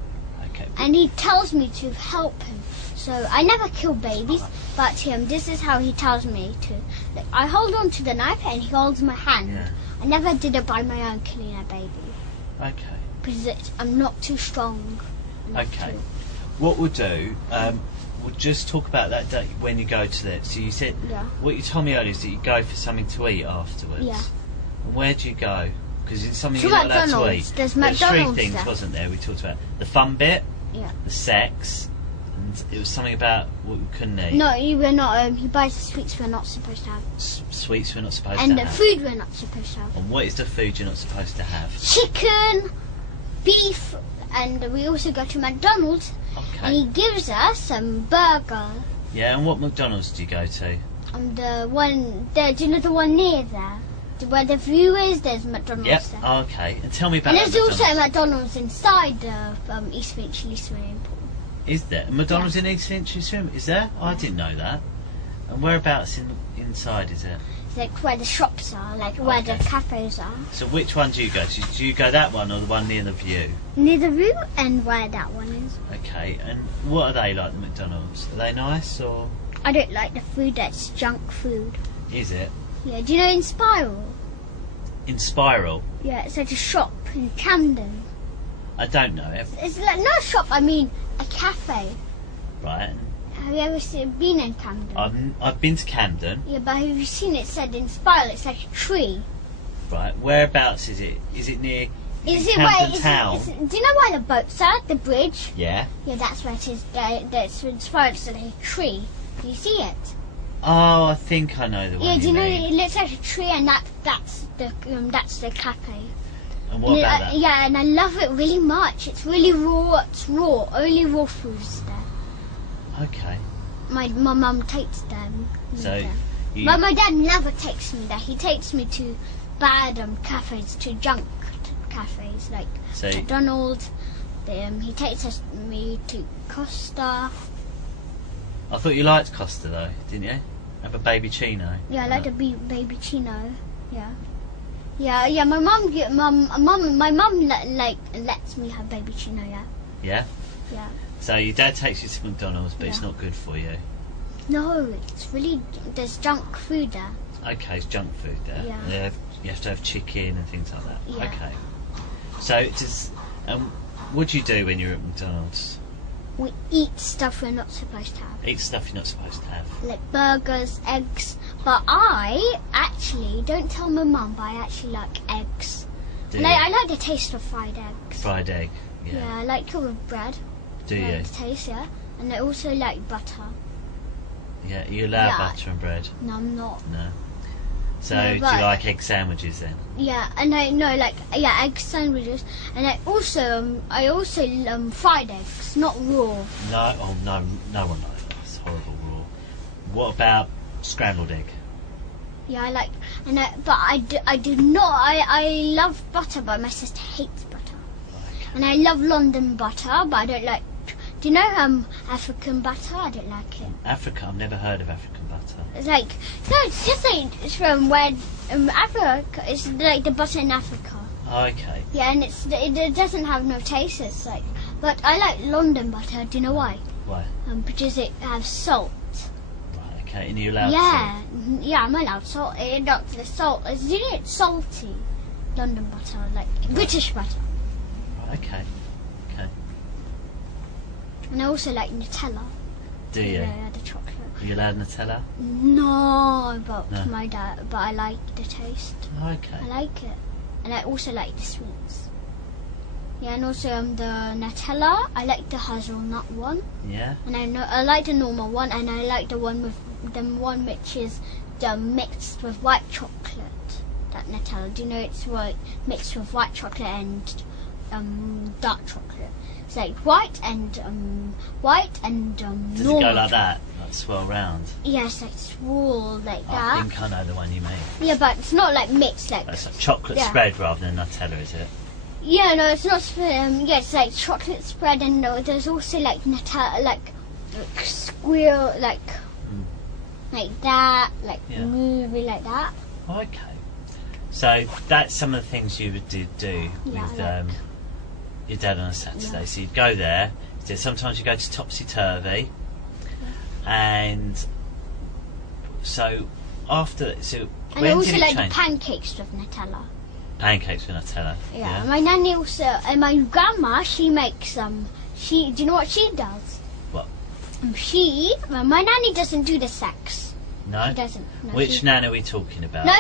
Okay. And he tells me to help him. So I never kill babies, but this is how he tells me to. Like, I hold on to the knife and he holds my hand. Yeah. I never did it by my own killing a baby. Okay. Because I'm not too strong. Okay. What we'll do, we'll just talk about that day when you go to that. So you said, what you told me earlier is that you go for something to eat afterwards. Yeah. And where do you go? Because it's something to you're not allowed to McDonald's. eat. There's three McDonald's things, there. wasn't there? We talked about the fun bit, the sex, and it was something about what we couldn't eat. No, we're not. He buys the sweets we're not supposed to have. Sweets we're not supposed and to the have. food we're not supposed to have. And what is the food you're not supposed to have? Chicken, beef, and we also go to McDonald's. Okay. And he gives us some burger. Yeah, and what McDonald's do you go to? Do you know the one near there? Where the view is, there's McDonald's there. Oh, okay. And tell me about and that there's also a McDonald's. McDonald's inside the East Finchley swimming pool. Is there? A McDonald's in East Finchley Swim? Is there? Oh, I didn't know that. And whereabouts inside is it? It's like where the shops are, like where the cafes are. So which one do you go to? Do you go that one or the one near the view? Near the view and where that one is. Okay, and what are they like, the McDonald's? Are they nice or...? I don't like the food, that's junk food. Is it? Yeah, do you know in Spiral? In Spiral? Yeah, it's like a shop in Camden. I don't know it. It's like not a shop, I mean a cafe. Right. Have you ever been in Camden? I've been to Camden. Yeah, but have you seen it said in Spiral? It's like a tree. Right. Whereabouts is it? Is it near Camden Town? Do you know where the boats are? The bridge? Yeah. Yeah, that's where it is. That's in Spiral. It's like a tree. Do you see it? Oh, I think I know the one. Yeah, do you know mean. it looks like a tree, and that's the cafe. And what about that? Yeah, and I love it really much. It's really raw. It's raw. Only raw foods there. Okay. My mum takes them. So, my dad never takes me there. He takes me to bad cafes, to junk cafes like McDonald's. He takes me to Costa. I thought you liked Costa though, didn't you? Have a baby chino. Yeah, I like the baby chino. Yeah. Yeah. My mum lets me have baby chino. Yeah. Yeah. Yeah. So your dad takes you to McDonald's, but it's not good for you. No, it's really there's junk food there. Okay, it's junk food there. Yeah. You have to have chicken and things like that. Yeah. Okay. So what do you do when you're at McDonald's? We eat stuff we're not supposed to have. Eat stuff you're not supposed to have. Like burgers, eggs. But I actually don't tell my mum, but I actually like eggs. Do and you? I like the taste of fried eggs. Fried egg. Yeah, I like it with bread. Do you? The taste, yeah. And I also like butter. Yeah, you allow butter and bread? No, I'm not. No. So do you like egg sandwiches then? Yeah, and egg sandwiches, and I also fried eggs, not raw. No, no one likes that. It's horrible raw. What about scrambled egg? Yeah, I do not. I love butter, but my sister hates butter. Okay. And I love London butter, but I don't like. Do you know African butter? I don't like it. Africa? I've never heard of African butter. It's it's just it's from where Africa. It's like the butter in Africa. Oh, okay. Yeah, and it doesn't have no taste. It's but I like London butter. Do you know why? Why? Because it has salt. Right. Okay. And you're allowed salt? Salt? Yeah, I'm allowed salt. The salt. It's salty. London butter, British butter. Right. Okay. And I also like Nutella. Do you? Yeah, the chocolate. Are you allowed Nutella? No, but my dad. But I like the taste. Okay. I like it, and I also like the sweets. Yeah, and also the Nutella. I like the hazelnut one. Yeah. And I like the normal one, and I like the one which is mixed with white chocolate. That Nutella. Do you know it's mixed with white chocolate and dark chocolate? It's like white and Does it go like that? Like swirl round? Yes, like swirl like that. I think I know the one you mean. Yeah, but it's not like mixed like. It's like chocolate spread rather than Nutella, is it? Yeah, no, it's not. It's like chocolate spread, and there's also like Nutella, like squirrel, like that, movie like that. Okay. So that's some of the things you would do with your dad on a Saturday. Yeah. So you'd go there. So sometimes you go to Topsy Turvy, and so after. So and I also like the pancakes with Nutella. Pancakes with Nutella. Yeah. My nanny also, and my grandma, she makes do you know what she does? What? My nanny doesn't do the sex. No. She doesn't. No, which nan are we talking about? No,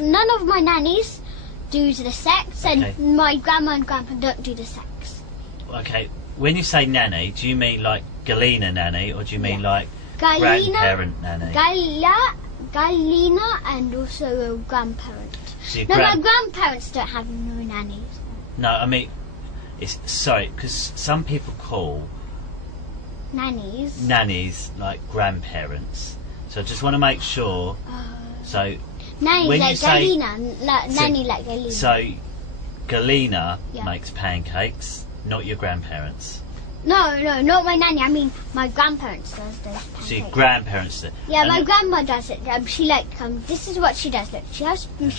none of my nannies do the sex, and my grandma and grandpa don't do the sex. Okay, when you say nanny, do you mean like Galena nanny, or do you mean like grandparent nanny? Galena and also a grandparent. So my grandparents don't have no nannies. No, I mean, because some people call nannies like grandparents. So I just want to make sure. So. Nanny like Galena, nanny like Galena. So, Galena makes pancakes, not your grandparents. No, not my nanny. I mean, my grandparents does those pancakes. So your grandparents do. Yeah, my grandma does it. She this is what she does. Look, she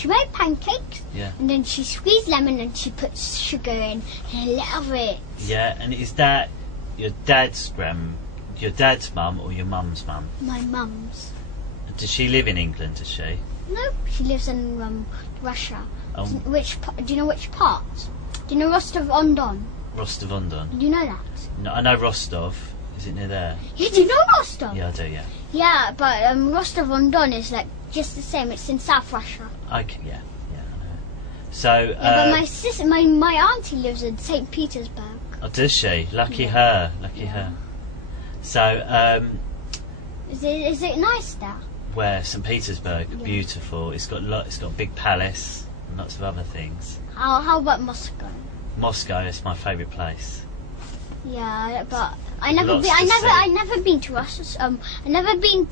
makes pancakes. Yeah. And then she squeezes lemon and she puts sugar in. I love it. Yeah, and is that your dad's mum or your mum's mum? My mum's. Does she live in England? Does she? No, she lives in Russia. Do you know which part? Do you know Rostov-on-Don? Rostov-on-Don. Do you know that? No, I know Rostov. Is it near there? Yeah, do you know Rostov? Yeah, I do. Yeah. Yeah, but Rostov-on-Don is just the same. It's in South Russia. Okay. Yeah, I know. So. But my sister, my auntie lives in St. Petersburg. Oh, does she? Lucky her. Lucky her. So. Is it nice there? Where? St. Petersburg, beautiful. It's got a big palace and lots of other things. How about Moscow? Moscow is my favourite place. Yeah, but I've never been to Rostov.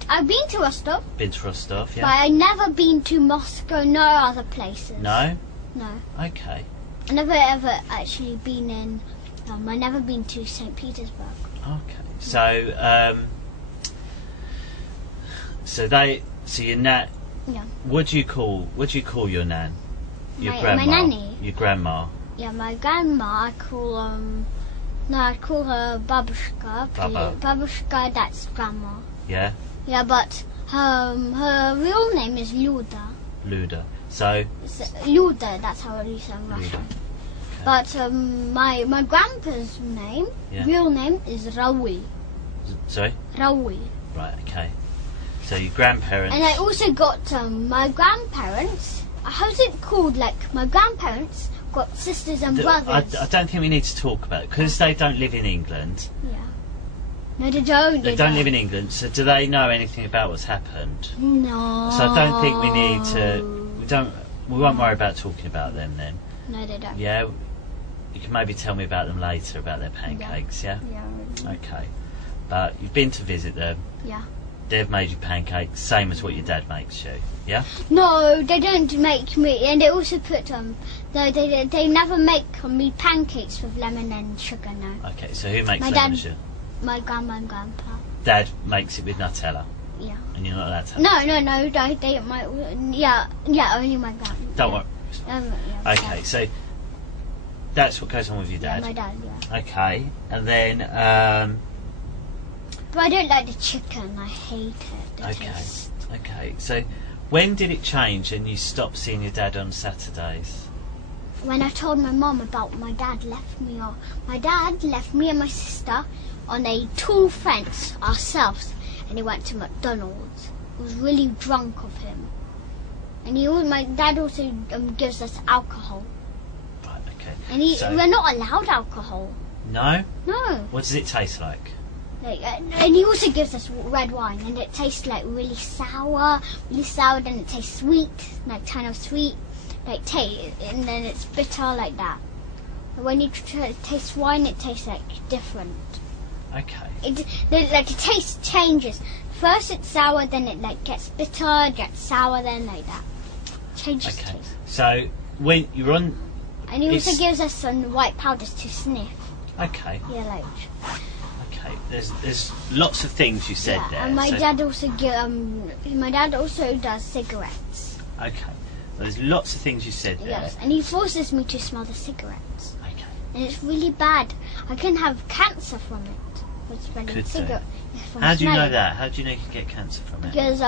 I've been to Rostov. Been to Rostov, yeah. But I've never been to Moscow, no other places. No? No. Okay. I never ever actually been in. I never been to St. Petersburg. Okay. So So your nan. Yeah. What do you call your nan? Your grandma. My nanny. Your grandma. Yeah, my grandma. I call her Babushka. Babushka, that's grandma. Yeah. Yeah, but her real name is Luda. Luda. So. Luda. That's how it is in Russian. Okay. But my grandpa's name, real name is Raul. Sorry. Raul. Right. Okay. So your grandparents. And I also got my grandparents. How's it called? Like my grandparents got sisters and brothers. I don't think we need to talk about it because they don't live in England. Yeah. No, they don't. They don't live in England, so do they know anything about what's happened? No. So I don't think we need to. We won't worry about talking about them then. No, they don't. Yeah. You can maybe tell me about them later, about their pancakes. Yeah. Yeah. Okay. But you've been to visit them. Yeah. They've made you pancakes, same as what your dad makes you. Yeah. No, they don't make me, and they also put No, they never make me pancakes with lemon and sugar. No. Okay. So who makes My lemon and dad. sugar? My grandma and grandpa. Dad makes it with Nutella. Yeah. And you're not allowed to. No, only my grandma. Don't worry. Yeah, Okay, so that's what goes on with your Yeah, dad. my dad, yeah. Okay, and then But I don't like the chicken. I hate it. The okay, taste. okay. So when did it change and you stopped seeing your dad on Saturdays? When I told my mum about my dad left me and my sister on a tall fence ourselves, and he went to McDonald's. I was really drunk of him, and my dad also gives us alcohol. Right, okay. And we're not allowed alcohol. No? No. What does it taste like? And he also gives us red wine, and it tastes like really sour, then it tastes sweet, like kind of sweet, and then it's bitter like that. But when you taste wine, it tastes like different. Okay. The taste changes. First it's sour, then it gets bitter, gets sour, then like that. Changes Okay. taste. So when you're on. And he also gives us some white powders to sniff. Okay. Yeah, Okay. There's lots of things you said there. And my dad also does cigarettes. Okay. There's lots of things you said there. Yes, and he forces me to smell the cigarettes. Okay. And it's really bad. I can have cancer from it. For smelling Could cigarette. How do you know that? How do you know you can get cancer from it? Because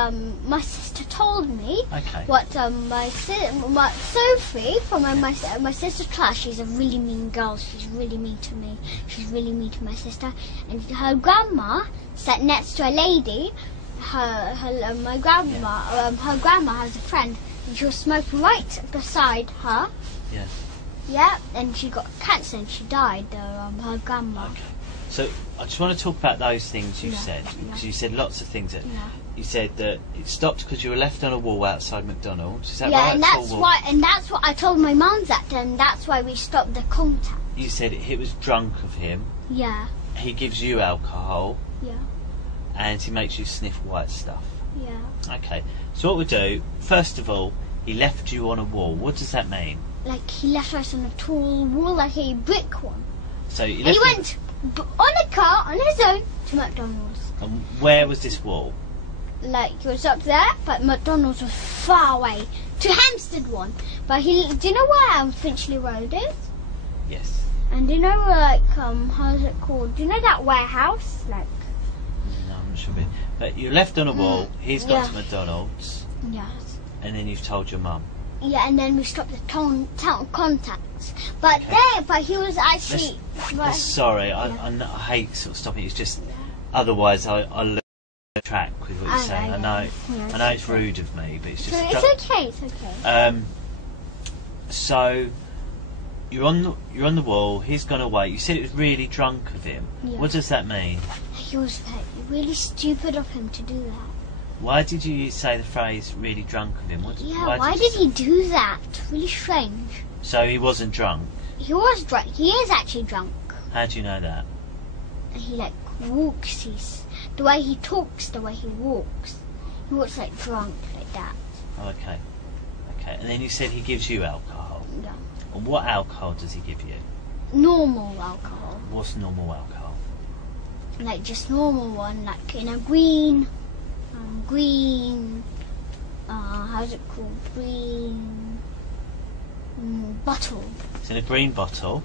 my sister told me. Okay. What Sophie from my sister's class. She's a really mean girl. She's really mean to me. She's really mean to my sister. And her grandma sat next to a lady. Her grandma has a friend, and she was smoking right beside her. Yeah. Yeah, and she got cancer and she died. Her grandma. Okay. So I just want to talk about those things you said, Yeah. because you said lots of things. Yeah. You said that it stopped because you were left on a wall outside McDonald's. Is that Yeah, right? and that's what I told my mum that, and that's why we stopped the contact. You said he was drunk of him. Yeah. He gives you alcohol. Yeah. And he makes you sniff white stuff. Yeah. Okay. So what we do? First of all, he left you on a wall. What does that mean? Like he left us on a tall wall, like a brick one. So And he went on a car on his own to McDonald's. And where was this wall? Like he was up there, but McDonald's was far away to Hampstead one. But do you know where Finchley Road is? Yes. And do you know where how's it called? Do you know that warehouse? Like. No, I'm not sure. But you're left on a wall. He's gone to Yeah. McDonald's. Yes. And then you've told your mum. Yeah, and then we stopped the town contacts. But Okay. he was actually. Sorry, I hate sort of stopping. It's just otherwise I lose track with what you're saying. I know it's rude of me, but it's just. It's okay. It's okay. So you're on the wall. He's gone away. You said it was really drunk of him. Yeah. What does that mean? He was really stupid of him to do that. Why did you say the phrase "really drunk of him"? Why did he do that? Really strange. So he wasn't drunk. He was drunk. He is actually drunk. How do you know that? He walks. The way he talks, the way he walks. He walks like drunk, like that. Oh, okay. And then you said he gives you alcohol. Yeah. And what alcohol does he give you? Normal alcohol. What's normal alcohol? Like just normal one, like in a green. How's it called? Green bottle. It's in a green bottle.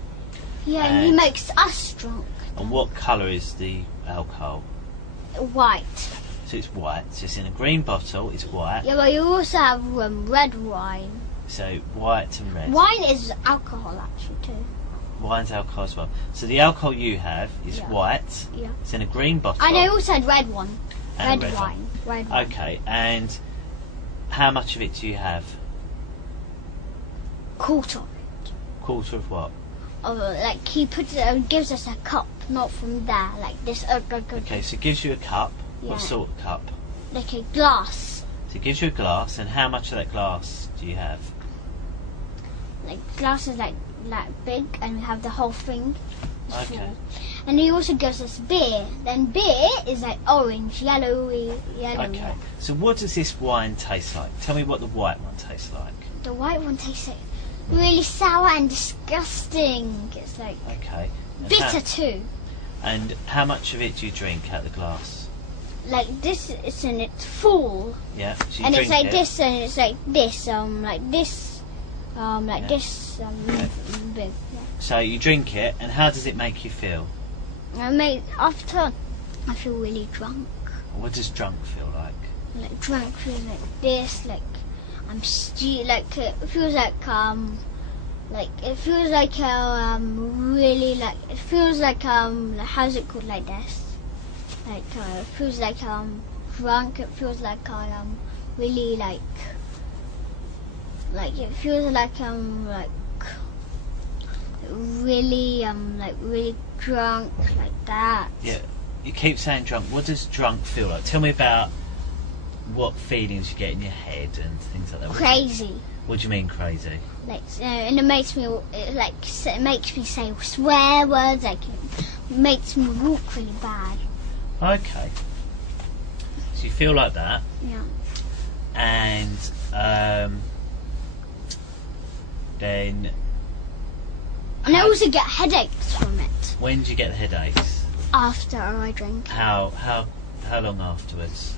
Yeah, and he makes us drunk. And what colour is the alcohol? White. So it's white. So it's in a green bottle. It's white. Yeah, but you also have red wine. So white and red. Wine is alcohol, actually, too. Wine's alcohol as well. So the alcohol you have is white. Yeah. It's in a green bottle. And I also had red one. And Red wine. Red wine. Okay, and how much of it do you have? Quarter. Quarter of what? Like he puts it, gives us a cup not from there, like this. Okay, so it gives you a cup. Yeah. What sort of cup? Like a glass. So it gives you a glass, and how much of that glass do you have? Like glass is like big, and we have the whole thing. Okay. Full. And he also gives us beer. Then beer is like orange, yellowy. Okay. So what does this wine taste like? Tell me what the white one tastes like. The white one tastes like really sour and disgusting. It's like Okay. And bitter too. And how much of it do you drink out the glass? Like this is and it's full. Yeah. So you And drink it's like it. this and it's like this, like this, like Yeah. this, Okay. big. Yeah. So you drink it, and how does it make you feel? After I feel really drunk. What does drunk feel like? Like drunk feels like this, like I'm like it feels like it feels like really like it feels like how's it called, like this? Like it feels like drunk. It feels like really like it feels like really drunk, like that. Yeah. You keep saying drunk. What does drunk feel like? Tell me about what feelings you get in your head and things like that. Crazy. What do you mean crazy? Like and it makes me say swear words. Like it makes me walk really bad. Okay. So you feel like that, Yeah. and then And I also get headaches from it when do you get the headaches? after I drink. How long afterwards?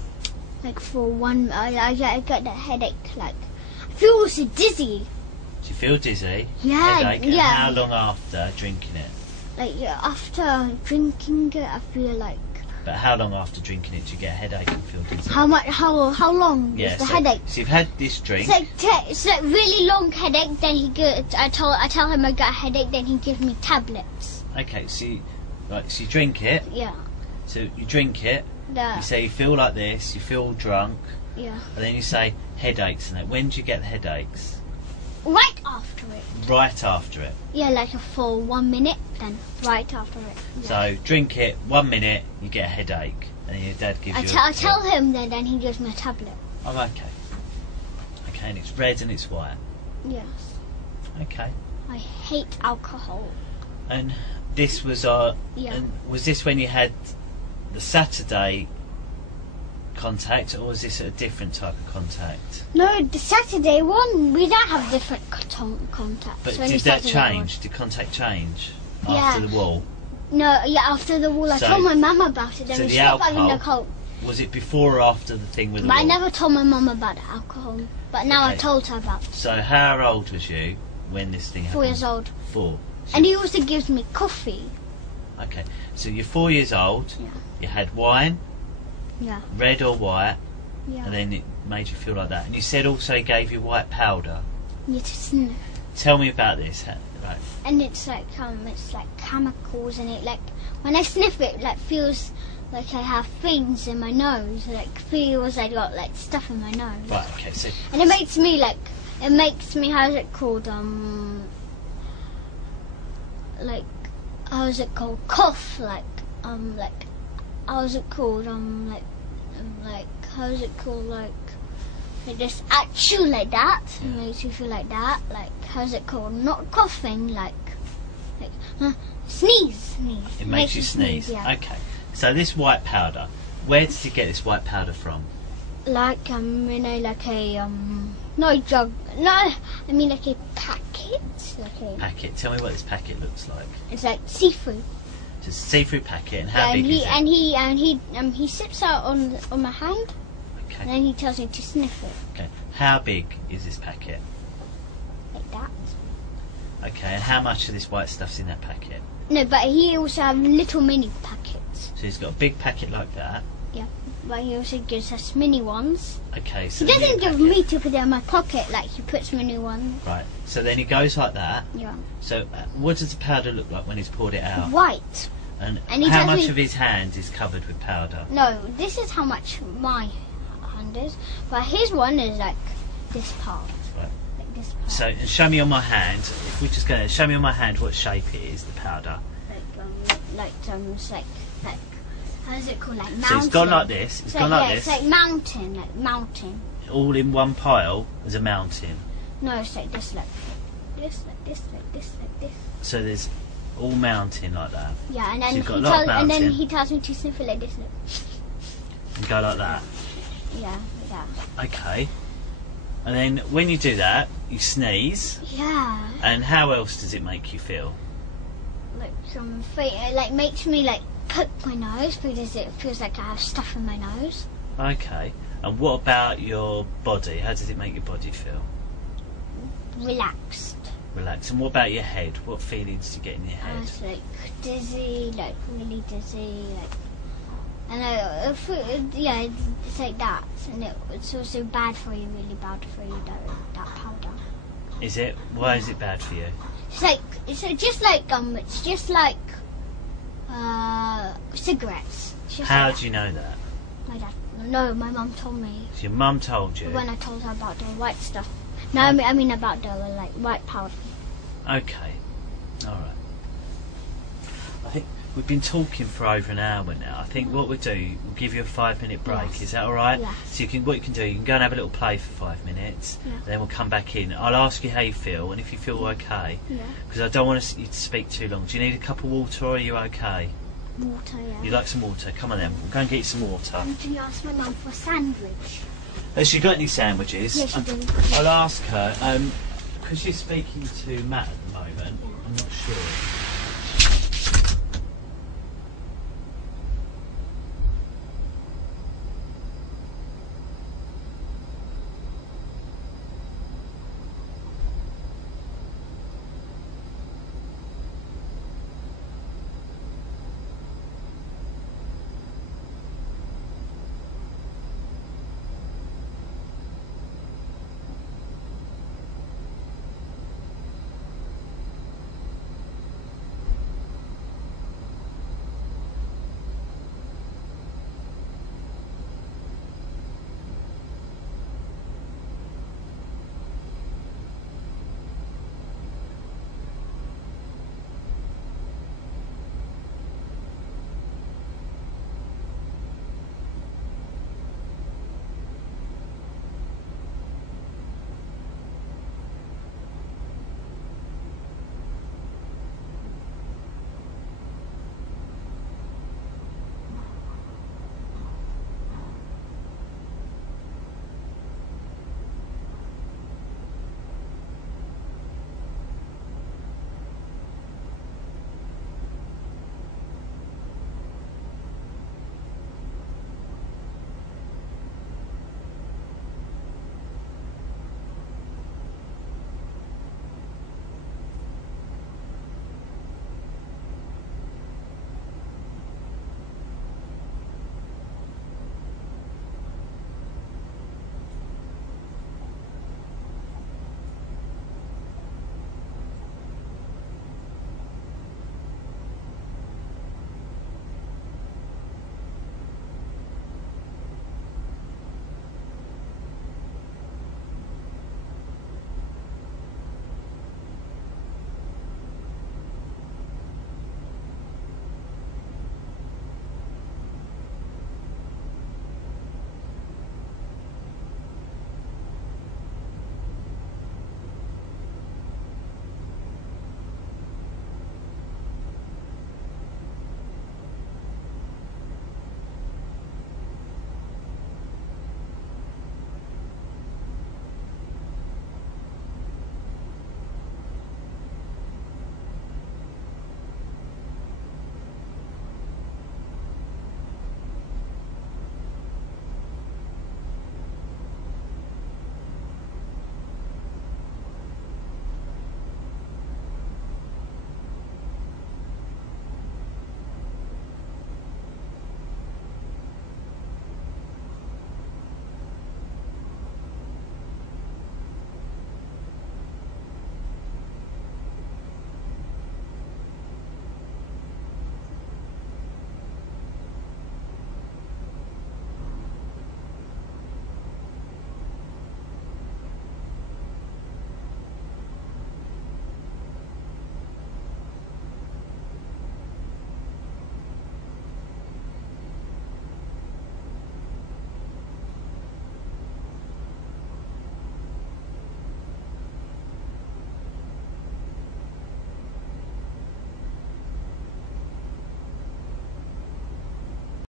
Like for one, I get the headache. Like I feel also dizzy. Do you feel dizzy? Yeah, Headache? And yeah. how long after drinking it? Like after drinking it, I feel like But how long after drinking it do you get a headache and feel dizzy? how long Yeah, is the so, headache? so you've had this drink. It's like really long headache. Then I tell him I got a headache. Then he gives me tablets. Okay, so you drink it. Yeah. So you drink it. You say you feel like this. You feel drunk. Yeah. And then you say headaches and that. When do you get the headaches? Right after it. Right after it. Yeah, like for 1 minute, then right after it. Yeah. So drink it, 1 minute, you get a headache, and your dad gives you. I tell him that, then he gives me a tablet. Oh, okay. Okay, and it's red and it's white. Yes. Okay. I hate alcohol. And this was Yeah. And was this when you had the Saturday contact, or was this a different type of contact? No, the Saturday one, we don't have different contacts. But Only did that Saturday change? Did contact change Yeah. after the wall? one. No, yeah, after the wall. I So- told my mum about it. Then so we the stopped having the alcohol- coke. Was it before or after the thing with the But I wall? never told my mum about the alcohol. But now I Okay. told her about it. So how old was you when this thing happened? 4 years old. 4. So And he also gives me coffee. Okay, so you're 4 years old. Yeah. You had wine, Yeah. red or white, Yeah. and then it made you feel like that. And you said also he gave you white powder. You to sniff. Tell me about this. Right. And it's like chemicals in it. Like when I sniff it, like feels like I have things in my nose. Like feels like I got like stuff in my nose. Right. Okay. So And it makes me how's it called like how's it called cough like how's it called like how's it called like this actual like that. It makes you feel like that. Like how's it called? Not coughing like sneeze. it makes you sneeze. Yeah. Okay. So this white powder, where did you get this white powder from? Like like a no jug. No, I mean like a packet. Like a Packet. Tell me what this packet looks like. it's like seafood. It's a see-through packet, and how big is it? And he sips out on my hand, and Okay. then he tells me to sniff it Okay. How big is this packet? like that. Okay. And how much of this white stuff's in that packet? No, but he also have little mini packets. So he's got a big packet like that. Yeah, but he also gives us mini ones. Okay. So He the doesn't little give packet- me to put it in my pocket like he puts mini ones. Right. So then he goes like that. Yeah, So what does the powder look like when he's poured it out? white. And he how tells much me- of his hand is covered with powder? No, this is how much my hand is, but his one is like this part. Right. Like this part. So show me on my hand. If we're just going to show me on my hand what shape it is, the powder. Like, it's like how is it called, like mountain? So it's gone like this. It's gone like this. It's like mountain. All in one pile as a mountain. No, it's like this, like this, like this, like this, like this. So there's all mountain like that. Yeah, and then so you've got a lot of mountain. he tells me to sniff it like this. Look. And go like that. Yeah, like that. Okay. And then when you do that, you sneeze. Yeah. And how else does it make you feel? Like like makes me like poke my nose because it feels like I have stuff in my nose. Okay. And what about your body? How does it make your body feel? Relaxed. Relaxed. And what about your head? What feelings do you get in your head? It's like dizzy, like really dizzy, like. And it's like that, and it's also bad for you, really bad for you. That powder. Is it? Why is it bad for you? It's just like cigarettes. How do you know that? My dad. No, my mum told me. So your mum told you? When I told her about the white stuff. No, I mean about the like white powder. Okay. All right. I think we've been talking for over an hour now. I think what we'll do, we'll give you a 5-minute break. Yes. Is that all right? Yes. So what you can do, you can go and have a little play for 5 minutes. Yeah. Then we'll come back in. I'll ask you how you feel, and if you feel okay, because I don't want you to speak too long. Do you need a cup of water, or are you okay? Water, yeah. You like some water? Come on then, we'll go and get you some water. Can you ask my mum for a sandwich? Has she got any sandwiches? Yes, she does. I'll ask her. Because she's speaking to Matt at the moment, I'm not sure.